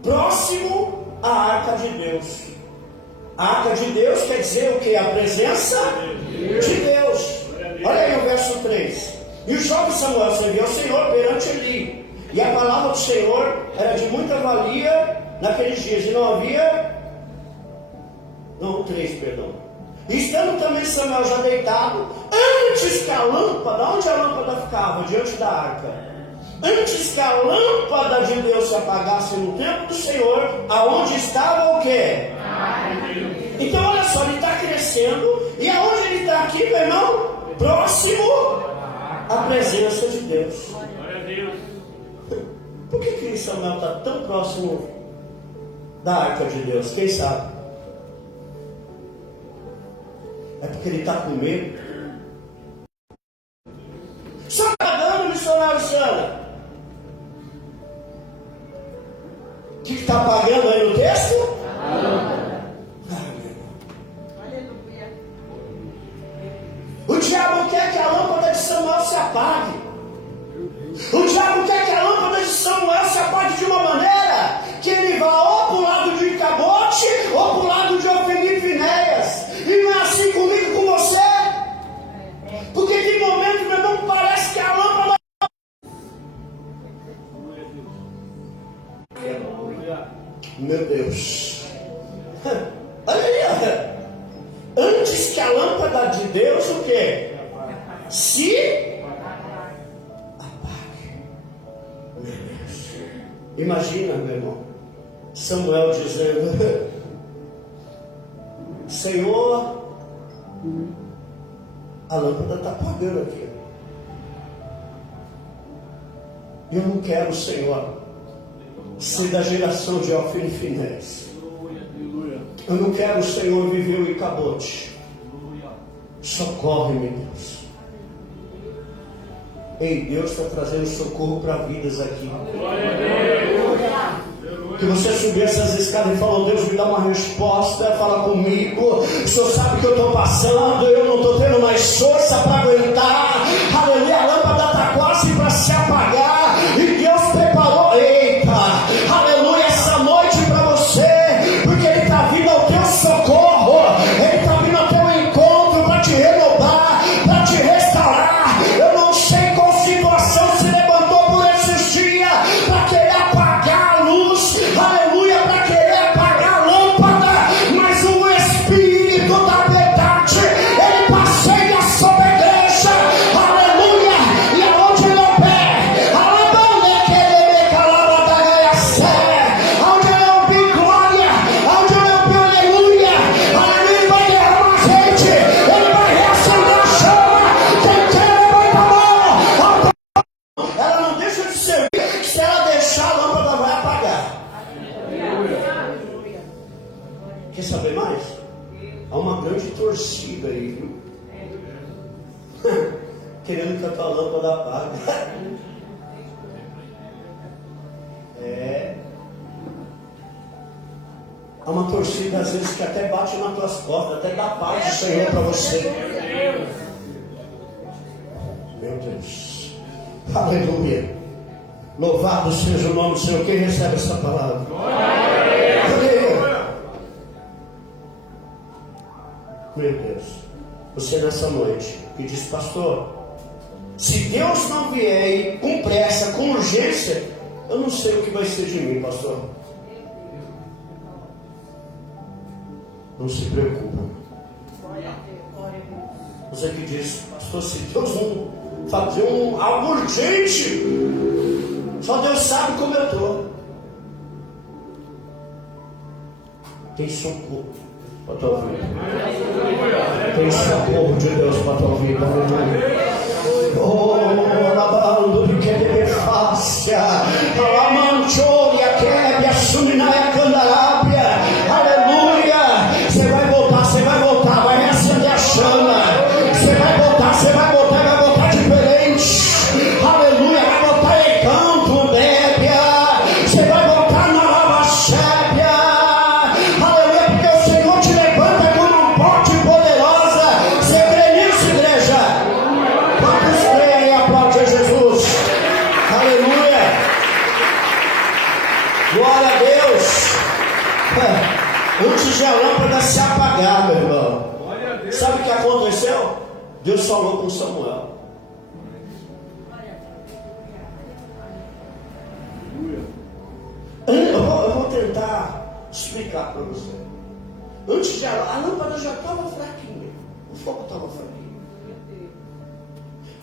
Próximo à arca de Deus. A arca de Deus quer dizer o que? A presença de Deus. Olha aí o verso 3. E o jovem Samuel serviu ao Senhor perante Eli. E a palavra do Senhor era de muita valia naqueles dias. E não havia... Não, 3, perdão. E estando também Samuel já deitado, antes que a lâmpada, onde a lâmpada ficava? Diante da arca. Antes que a lâmpada de Deus se apagasse no templo do Senhor, aonde estava o quê? Então olha só, ele está crescendo, e aonde ele está aqui, meu irmão? Próximo à presença de Deus. Por que Samuel está tão próximo da arca de Deus? Quem sabe? É porque ele está com medo. Só está dando, missionário Sana. O que está pagando aí no texto? Aleluia. O diabo quer que a lâmpada de Samuel se apague. O diabo quer que a lâmpada de Samuel se apague de uma maneira que ele vá ou para o lado de Cabote ou para o lado de Ofni. Antes que a lâmpada de Deus, o quê? Se apague. Meu Deus. Imagina, meu irmão, Samuel dizendo: Senhor, a lâmpada está apagando aqui. Eu não quero, Senhor, ser da geração de Ofni e Finés. Eu não quero, Senhor, viver o Icabote. Socorre-me, Deus. Ei, Deus está trazendo socorro para vidas aqui. Que você subir essas escadas e falou: Deus, me dá uma resposta, fala comigo. O Senhor sabe que eu estou passando, eu não estou tendo mais força para aguentar. Aleluia, a lâmpada está quase para se apagar. E Deus preparou, eita, aleluia, essa noite para você, porque Ele está vindo ao teu socorro, Ele está vindo ao teu encontro para te renovar, para te restaurar. Eu não sei qual situação se levantou por esses dias para querer apagar a luz, aleluia, para querer apagar a lâmpada, mas o Espírito da verdade, Ele passeia sobre a igreja, aleluia, e aonde Ele opera, aonde Ele ouvir glória, aonde Ele ouvir aleluia, aleluia, Ele vai derramar azeite, Ele vai reacender a chama. Quem quer levanta a mão. Ela não deixa de servir, se ela deixar a lâmpada vai apagar. Quer saber mais? Há uma grande torcida aí, viu? Querendo que a tua lâmpada apague. Há uma torcida às vezes que até bate nas tuas costas, até dá paz do Senhor para você. Meu Deus. Aleluia. Louvado seja o nome do Senhor. Quem recebe essa palavra? Aleluia. Meu Deus. Você nessa noite que diz: pastor, se Deus não vier com pressa, com urgência, eu não sei o que vai ser de mim, pastor. Não se preocupa. Você que diz: pastor, se Deus não fazer algo urgente, só Deus sabe como eu estou. Tem socorro para a tua vida. Tem socorro de Deus para a tua vida. Oh, alabando de que deve fácil. Alamanchoria que é suminaia candarábia. Aleluia. Você vai voltar, vai reacender a chama. Você vai voltar diferente. Aleluia, vai voltar em canto, bébia. Você vai voltar na lava chébia. Aleluia, porque o Senhor te levanta como um pote poderosa. Você crê nisso, igreja? Quantos creem aí? Aplaude a Jesus. Aleluia. Glória a Deus. Antes de a lâmpada se apagar, meu irmão, sabe o que aconteceu? Deus falou com Samuel. Eu vou tentar explicar para você. Antes de a lâmpada já estava fraquinha, o fogo estava fraquinho.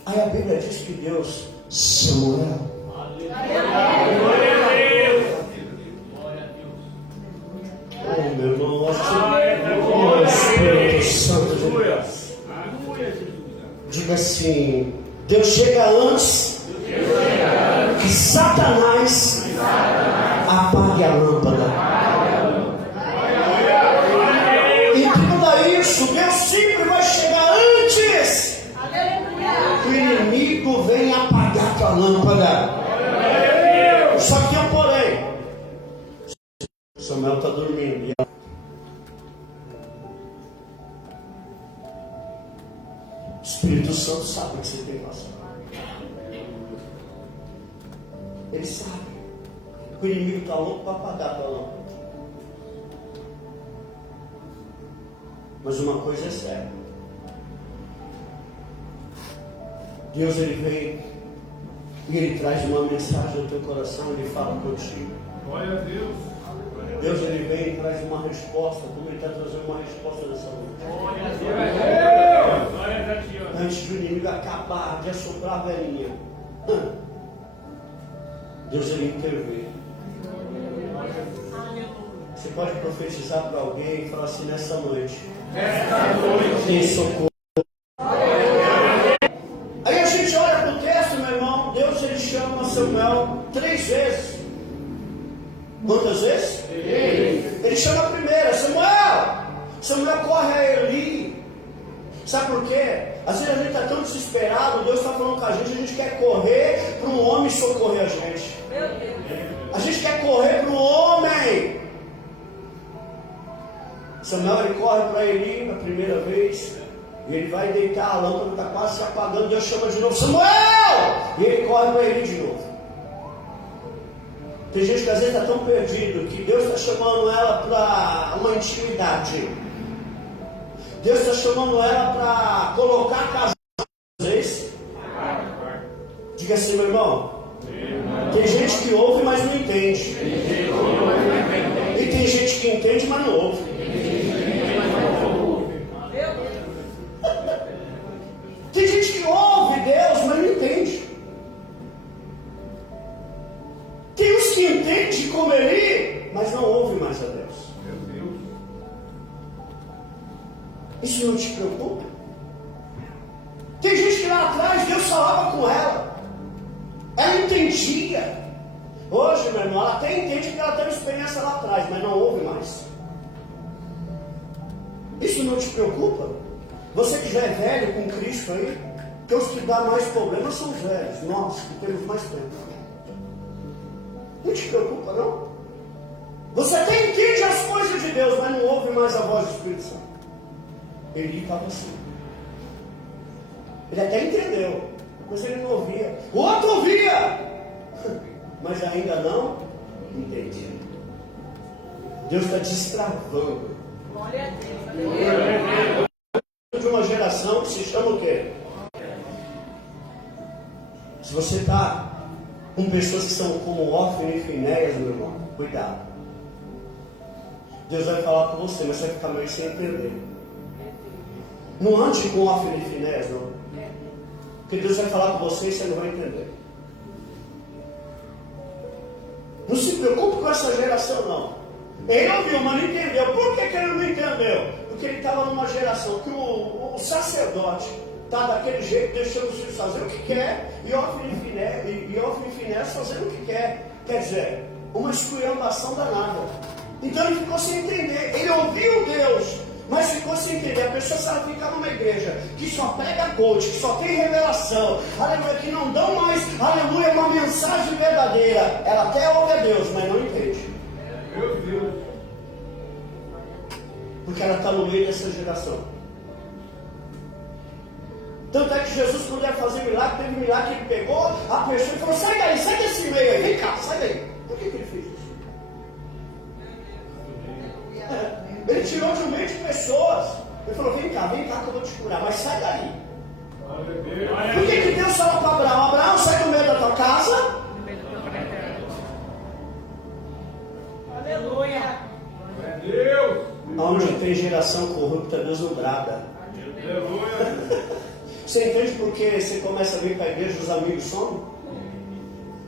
Aí a Bíblia diz que Deus, Samuel, oh meu irmão, oh Espírito Santo de Deus. Diga assim: Deus chega antes que Satanás apague a lâmpada. Entenda isso, Deus sempre vai chegar antes que o inimigo venha apagar a tua lâmpada. Só que eu porém, Samuel está dormindo. O Espírito Santo sabe que você tem passado. Ele sabe que o inimigo está louco para apagar a tua lâmpada. Mas uma coisa é certa: Deus, Ele vem e Ele traz uma mensagem ao teu coração. Ele fala contigo. Glória a Deus. Deus ele vem e traz uma resposta, como ele está trazendo uma resposta nessa noite. Antes do inimigo acabar de assoprar a velhinha, Deus ele intervém. Você pode profetizar para alguém e falar assim: nessa noite tem socorro. Aí a gente olha para o texto, meu irmão. Deus ele chama Samuel 3 vezes. Quantas vezes? Ele chama a primeira: Samuel. Samuel corre a Eli. Sabe por quê? Às vezes a gente está tão desesperado, Deus está falando com a gente quer correr para um homem socorrer a gente. A gente quer correr para o homem. Samuel ele corre para Eli a primeira vez, e ele vai deitar, a lâmpada está quase se apagando, Deus chama de novo: Samuel! E ele corre para Eli de novo. Tem gente que às vezes está tão perdido, que Deus está chamando ela para uma intimidade. Deus está chamando ela para colocar a casa de vocês. Diga assim, meu irmão. Tem gente que ouve, mas não entende. E tem gente que entende, mas não ouve. Tem gente que ouve Deus, mas não entende. Tem os que entendem como Eli, mas não ouve mais a Deus. Isso não te preocupa? Tem gente que lá atrás Deus falava com ela. Ela entendia. Hoje, meu irmão, ela até entende que ela teve experiência lá atrás, mas não ouve mais. Isso não te preocupa? Você que já é velho com Cristo aí, que os que dão mais problemas são os velhos, nós que temos mais tempo. Não te preocupa, não? Você até entende as coisas de Deus, mas não ouve mais a voz do Espírito Santo. Eli estava assim. Ele até entendeu, mas ele não ouvia. O outro ouvia, mas ainda não entendia. Deus está destravando. Glória a Deus. De uma geração que se chama o quê? Se você está com pessoas que são como Hófini e Finéias, meu irmão, cuidado. Deus vai falar com você, mas você vai ficar meio sem entender. Não ande com Hófini e Finéias, não. Porque Deus vai falar com você e você não vai entender. Não se preocupe com essa geração, não. Ele ouviu, mas não entendeu. Por que ele não entendeu? Porque ele estava numa geração que o sacerdote está daquele jeito, deixando os filhos fazer o que quer, e Hófini e Finéias fazendo o que quer. Quer dizer, uma esculhambação danada. Então ele ficou sem entender. Ele ouviu Deus, mas ficou sem entender. A pessoa sabe ficar numa igreja que só prega coach, que só tem revelação, aleluia, que não dão mais, aleluia, uma mensagem verdadeira. Ela até ouve a Deus, mas não entende. Meu Deus. Porque ela está no meio dessa geração. Tanto é que Jesus, quando ia fazer milagre, teve um milagre que ele pegou a pessoa e falou: sai daí, sai desse meio aí, vem cá, sai daí. Por que ele fez isso? Ele tirou de um meio de pessoas. Ele falou: vem cá que eu vou te curar, mas sai daí. Por que Deus falou para Abraão: Abraão, sai do meio da tua casa? Aleluia. Deus. Onde tem geração corrupta, Deus não brada. Você entende por que você começa a vir para a igreja e os amigos somem?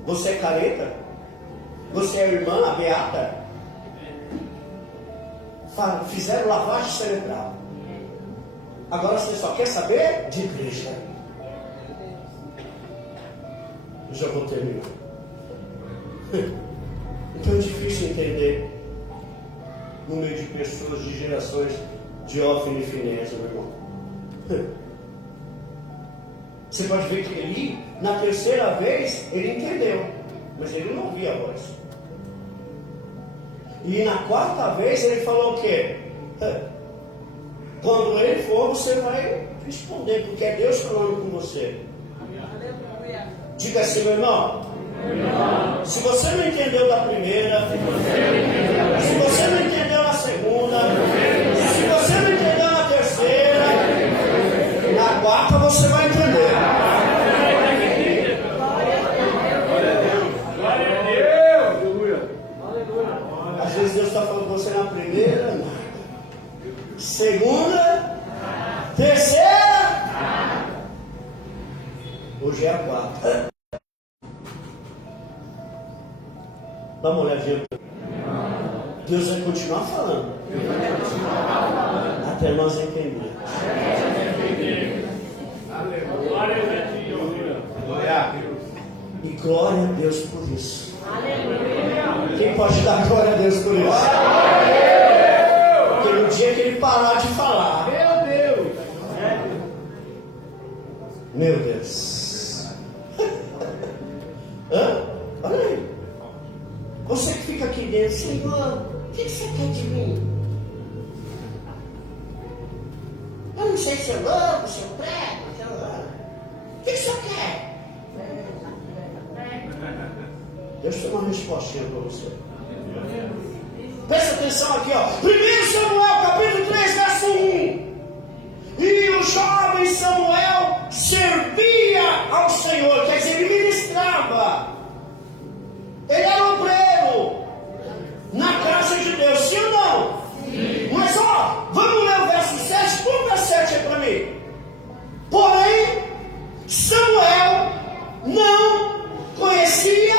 Você é careta? Você é a irmã, a beata? Fizeram lavagem cerebral. Agora você só quer saber de igreja. Eu já vou terminar. Então é difícil entender no meio de pessoas, de gerações de Hófini e Finéias, meu irmão. Você pode ver que Eli, na terceira vez, ele entendeu, mas ele não ouvia a voz. E na quarta vez ele falou o quê? Quando ele for, você vai responder, porque é Deus falando com você. Diga assim, meu irmão. Se você não entendeu da primeira, se você não entendeu na segunda, se você não entendeu na terceira, na quarta você vai entender. Às vezes Deus está falando Segunda. Terceira. Hoje é a quarta. Dá uma olhadinha. Deus vai continuar falando. Até nós entendermos. E glória a Deus por isso. Quem pode dar glória a Deus por isso? Porque no dia que ele parar de falar, meu Deus. Olha aí. Você que fica aqui dentro, Senhor, o que você quer de mim? Eu não sei se eu amo, se eu prego, se eu amo. O que você quer? Deus tem uma respostinha para você. Presta atenção aqui, ó. 1 Samuel, capítulo 3, verso 1. E o jovem Samuel servia ao Senhor, quer dizer, ele ministrava. Ele era obreiro na casa de Deus, sim ou não? Sim. Mas ó, vamos ler o verso 7, põe 7 aí para mim. Porém, Samuel não conhecia.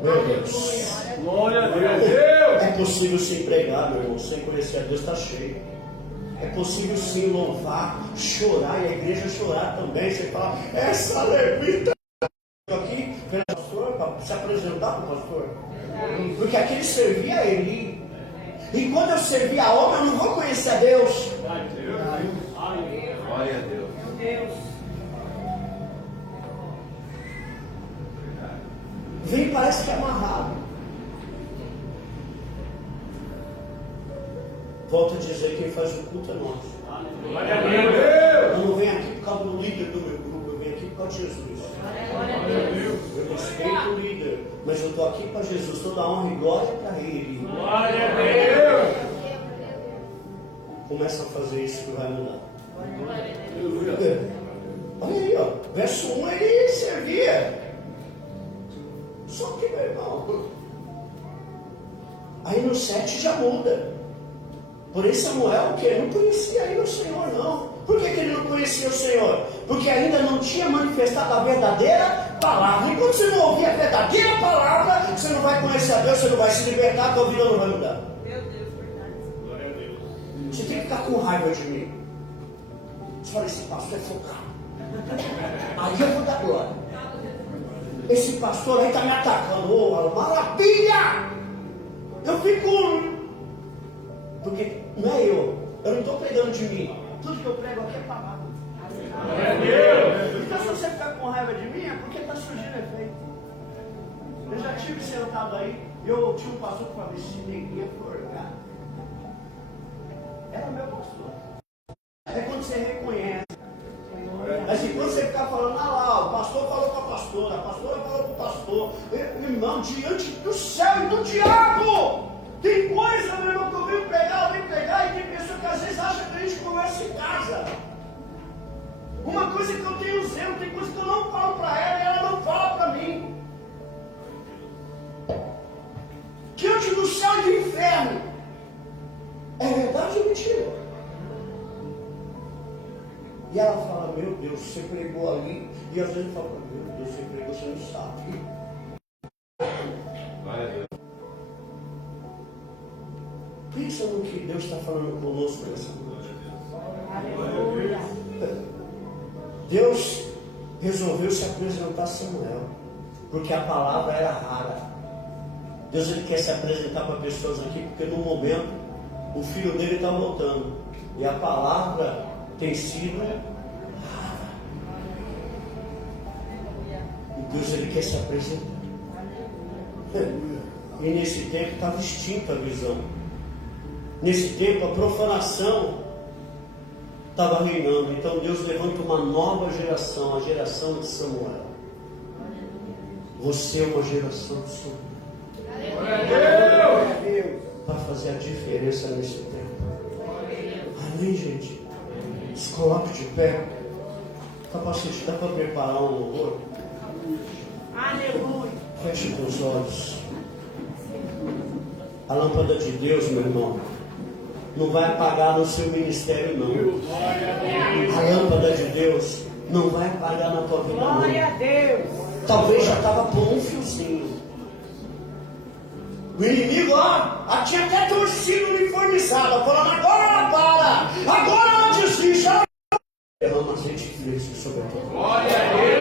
Meu Deus. Glória a Deus. É possível se empregar, meu irmão, sem conhecer a Deus, está cheio. É possível sim louvar, chorar, e a igreja chorar também. Você fala, essa levita aqui, pastor, para se apresentar para o pastor. Porque aquele servia a ele. E quando eu servir a obra, eu não vou conhecer a Deus. Glória a Deus. Meu Deus. Vem, parece que é amarrado. Volto a dizer, quem faz o culto é nós. Glória a Deus. Eu não venho aqui por causa do líder do meu grupo, eu venho aqui por causa de Jesus. Eu respeito o líder, mas eu estou aqui para Jesus. Toda honra e glória para Ele. Glória a Deus. Começa a fazer isso que vai mudar. Olha aí, ó. Verso 1, ele servia. Só que, meu irmão, aí no 7 já muda. Porém Samuel, o que? Não conhecia ainda o Senhor, não. Por que ele não conhecia o Senhor? Porque ainda não tinha manifestado a verdadeira palavra. E quando você não ouvir a verdadeira palavra, você não vai conhecer a Deus, você não vai se libertar, a tua vida não vai mudar. Meu Deus, verdade. Glória a Deus. Você tem que ficar com raiva de mim. Você fala, esse pastor é focado. Aí eu vou dar glória. Esse pastor aí está me atacando. Oh, maravilha! Eu fico... Porque não é eu não estou pregando de mim. Tudo que eu prego aqui é palavra. Glória a Deus. Então se você ficar com raiva de mim, é porque está surgindo efeito. Eu já tive sentado aí, eu tinha um pastor que falava, esse neguinho é forgado. Era meu pastor. É quando você reconhece. Assim, quando você ficar falando, lá, o pastor falou com a pastora falou com o pastor, irmão, diante do céu e do diabo, tem coisa, meu irmão, que eu venho pregar, e tem pessoa que às vezes acha que a gente conversa em casa. Uma coisa que eu tenho zelo, tem coisa que eu não falo para ela e ela não fala para mim. Diante do céu e do inferno, é verdade ou mentira? E ela fala, meu Deus, você pregou ali. E às vezes fala, meu Deus, você pregou, você não sabe. Glória a Deus. Pensa no que Deus está falando conosco nessa noite. Deus resolveu se apresentar a Samuel, porque a palavra era rara. Deus ele quer se apresentar para pessoas aqui, porque no momento o filho dele está voltando. E a palavra tem sido rara. E Deus ele quer se apresentar. E nesse tempo estava extinta a visão. Nesse tempo a profanação estava reinando. Então Deus levanta uma nova geração, a geração de Samuel. Você é uma geração de Samuel. Para fazer a diferença nesse tempo. Amém, gente? Se coloque de pé. Capacete, dá para preparar um louvor? Aleluia. Feche os olhos. A lâmpada de Deus, meu irmão, não vai apagar no seu ministério, não. A lâmpada de Deus não vai apagar na tua vida, não. Glória a Deus. Talvez já estava por um fiozinho. O inimigo, tinha até torcida uniformizada, falando: agora ela para, agora ela desiste, ela derrama azeite fresco sobre a tua vida. Glória a Deus.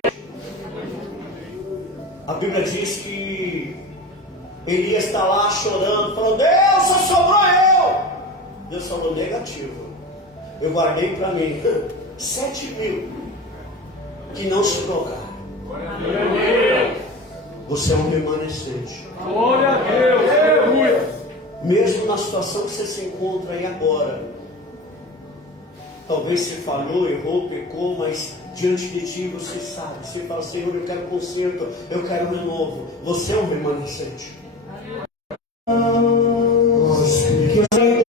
A Bíblia diz que Elias está lá chorando, falando: Deus, só sobrou eu. Deus falou: negativo, eu guardei para mim 7.000 que não se tocaram. Você é um remanescente. Glória a Deus. Aleluia. Mesmo na situação que você se encontra aí agora, talvez você falhou, errou, pecou, mas diante de ti você sabe. Você fala: Senhor, eu quero conserto, eu quero renovo. Você é um remanescente.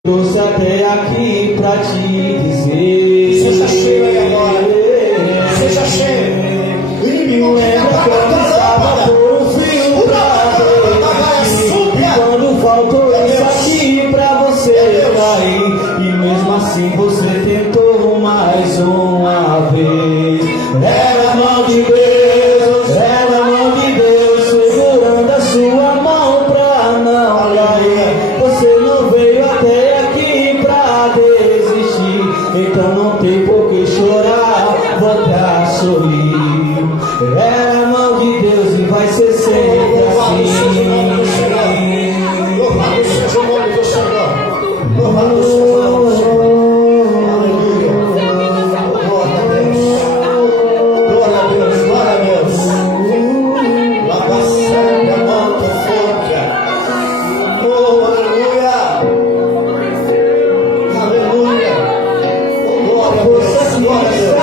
Trouxe até aqui pra te dizer: seja cheio aí agora, seja cheio. O inimigo lembra quando estava por um fio pra ver, e quando faltou isso aqui pra você cair, e mesmo assim você tentou mais uma vez. Era a mão de Deus, era a mão de Deus segurando a sua mão pra não cair. Você não veio até aqui pra desistir, então não tem por que chorar, volte a sorrir. Era a mão de Deus e vai ser sempre assim. Louvado seja o nome do Senhor. Louvado seja o nome do Senhor. Aleluia. Glória a Deus. Glória a Deus. Glória a Deus. Lava sempre a mão do fogo. Oh, aleluia. Aleluia. Glória a Deus. Glória a Deus.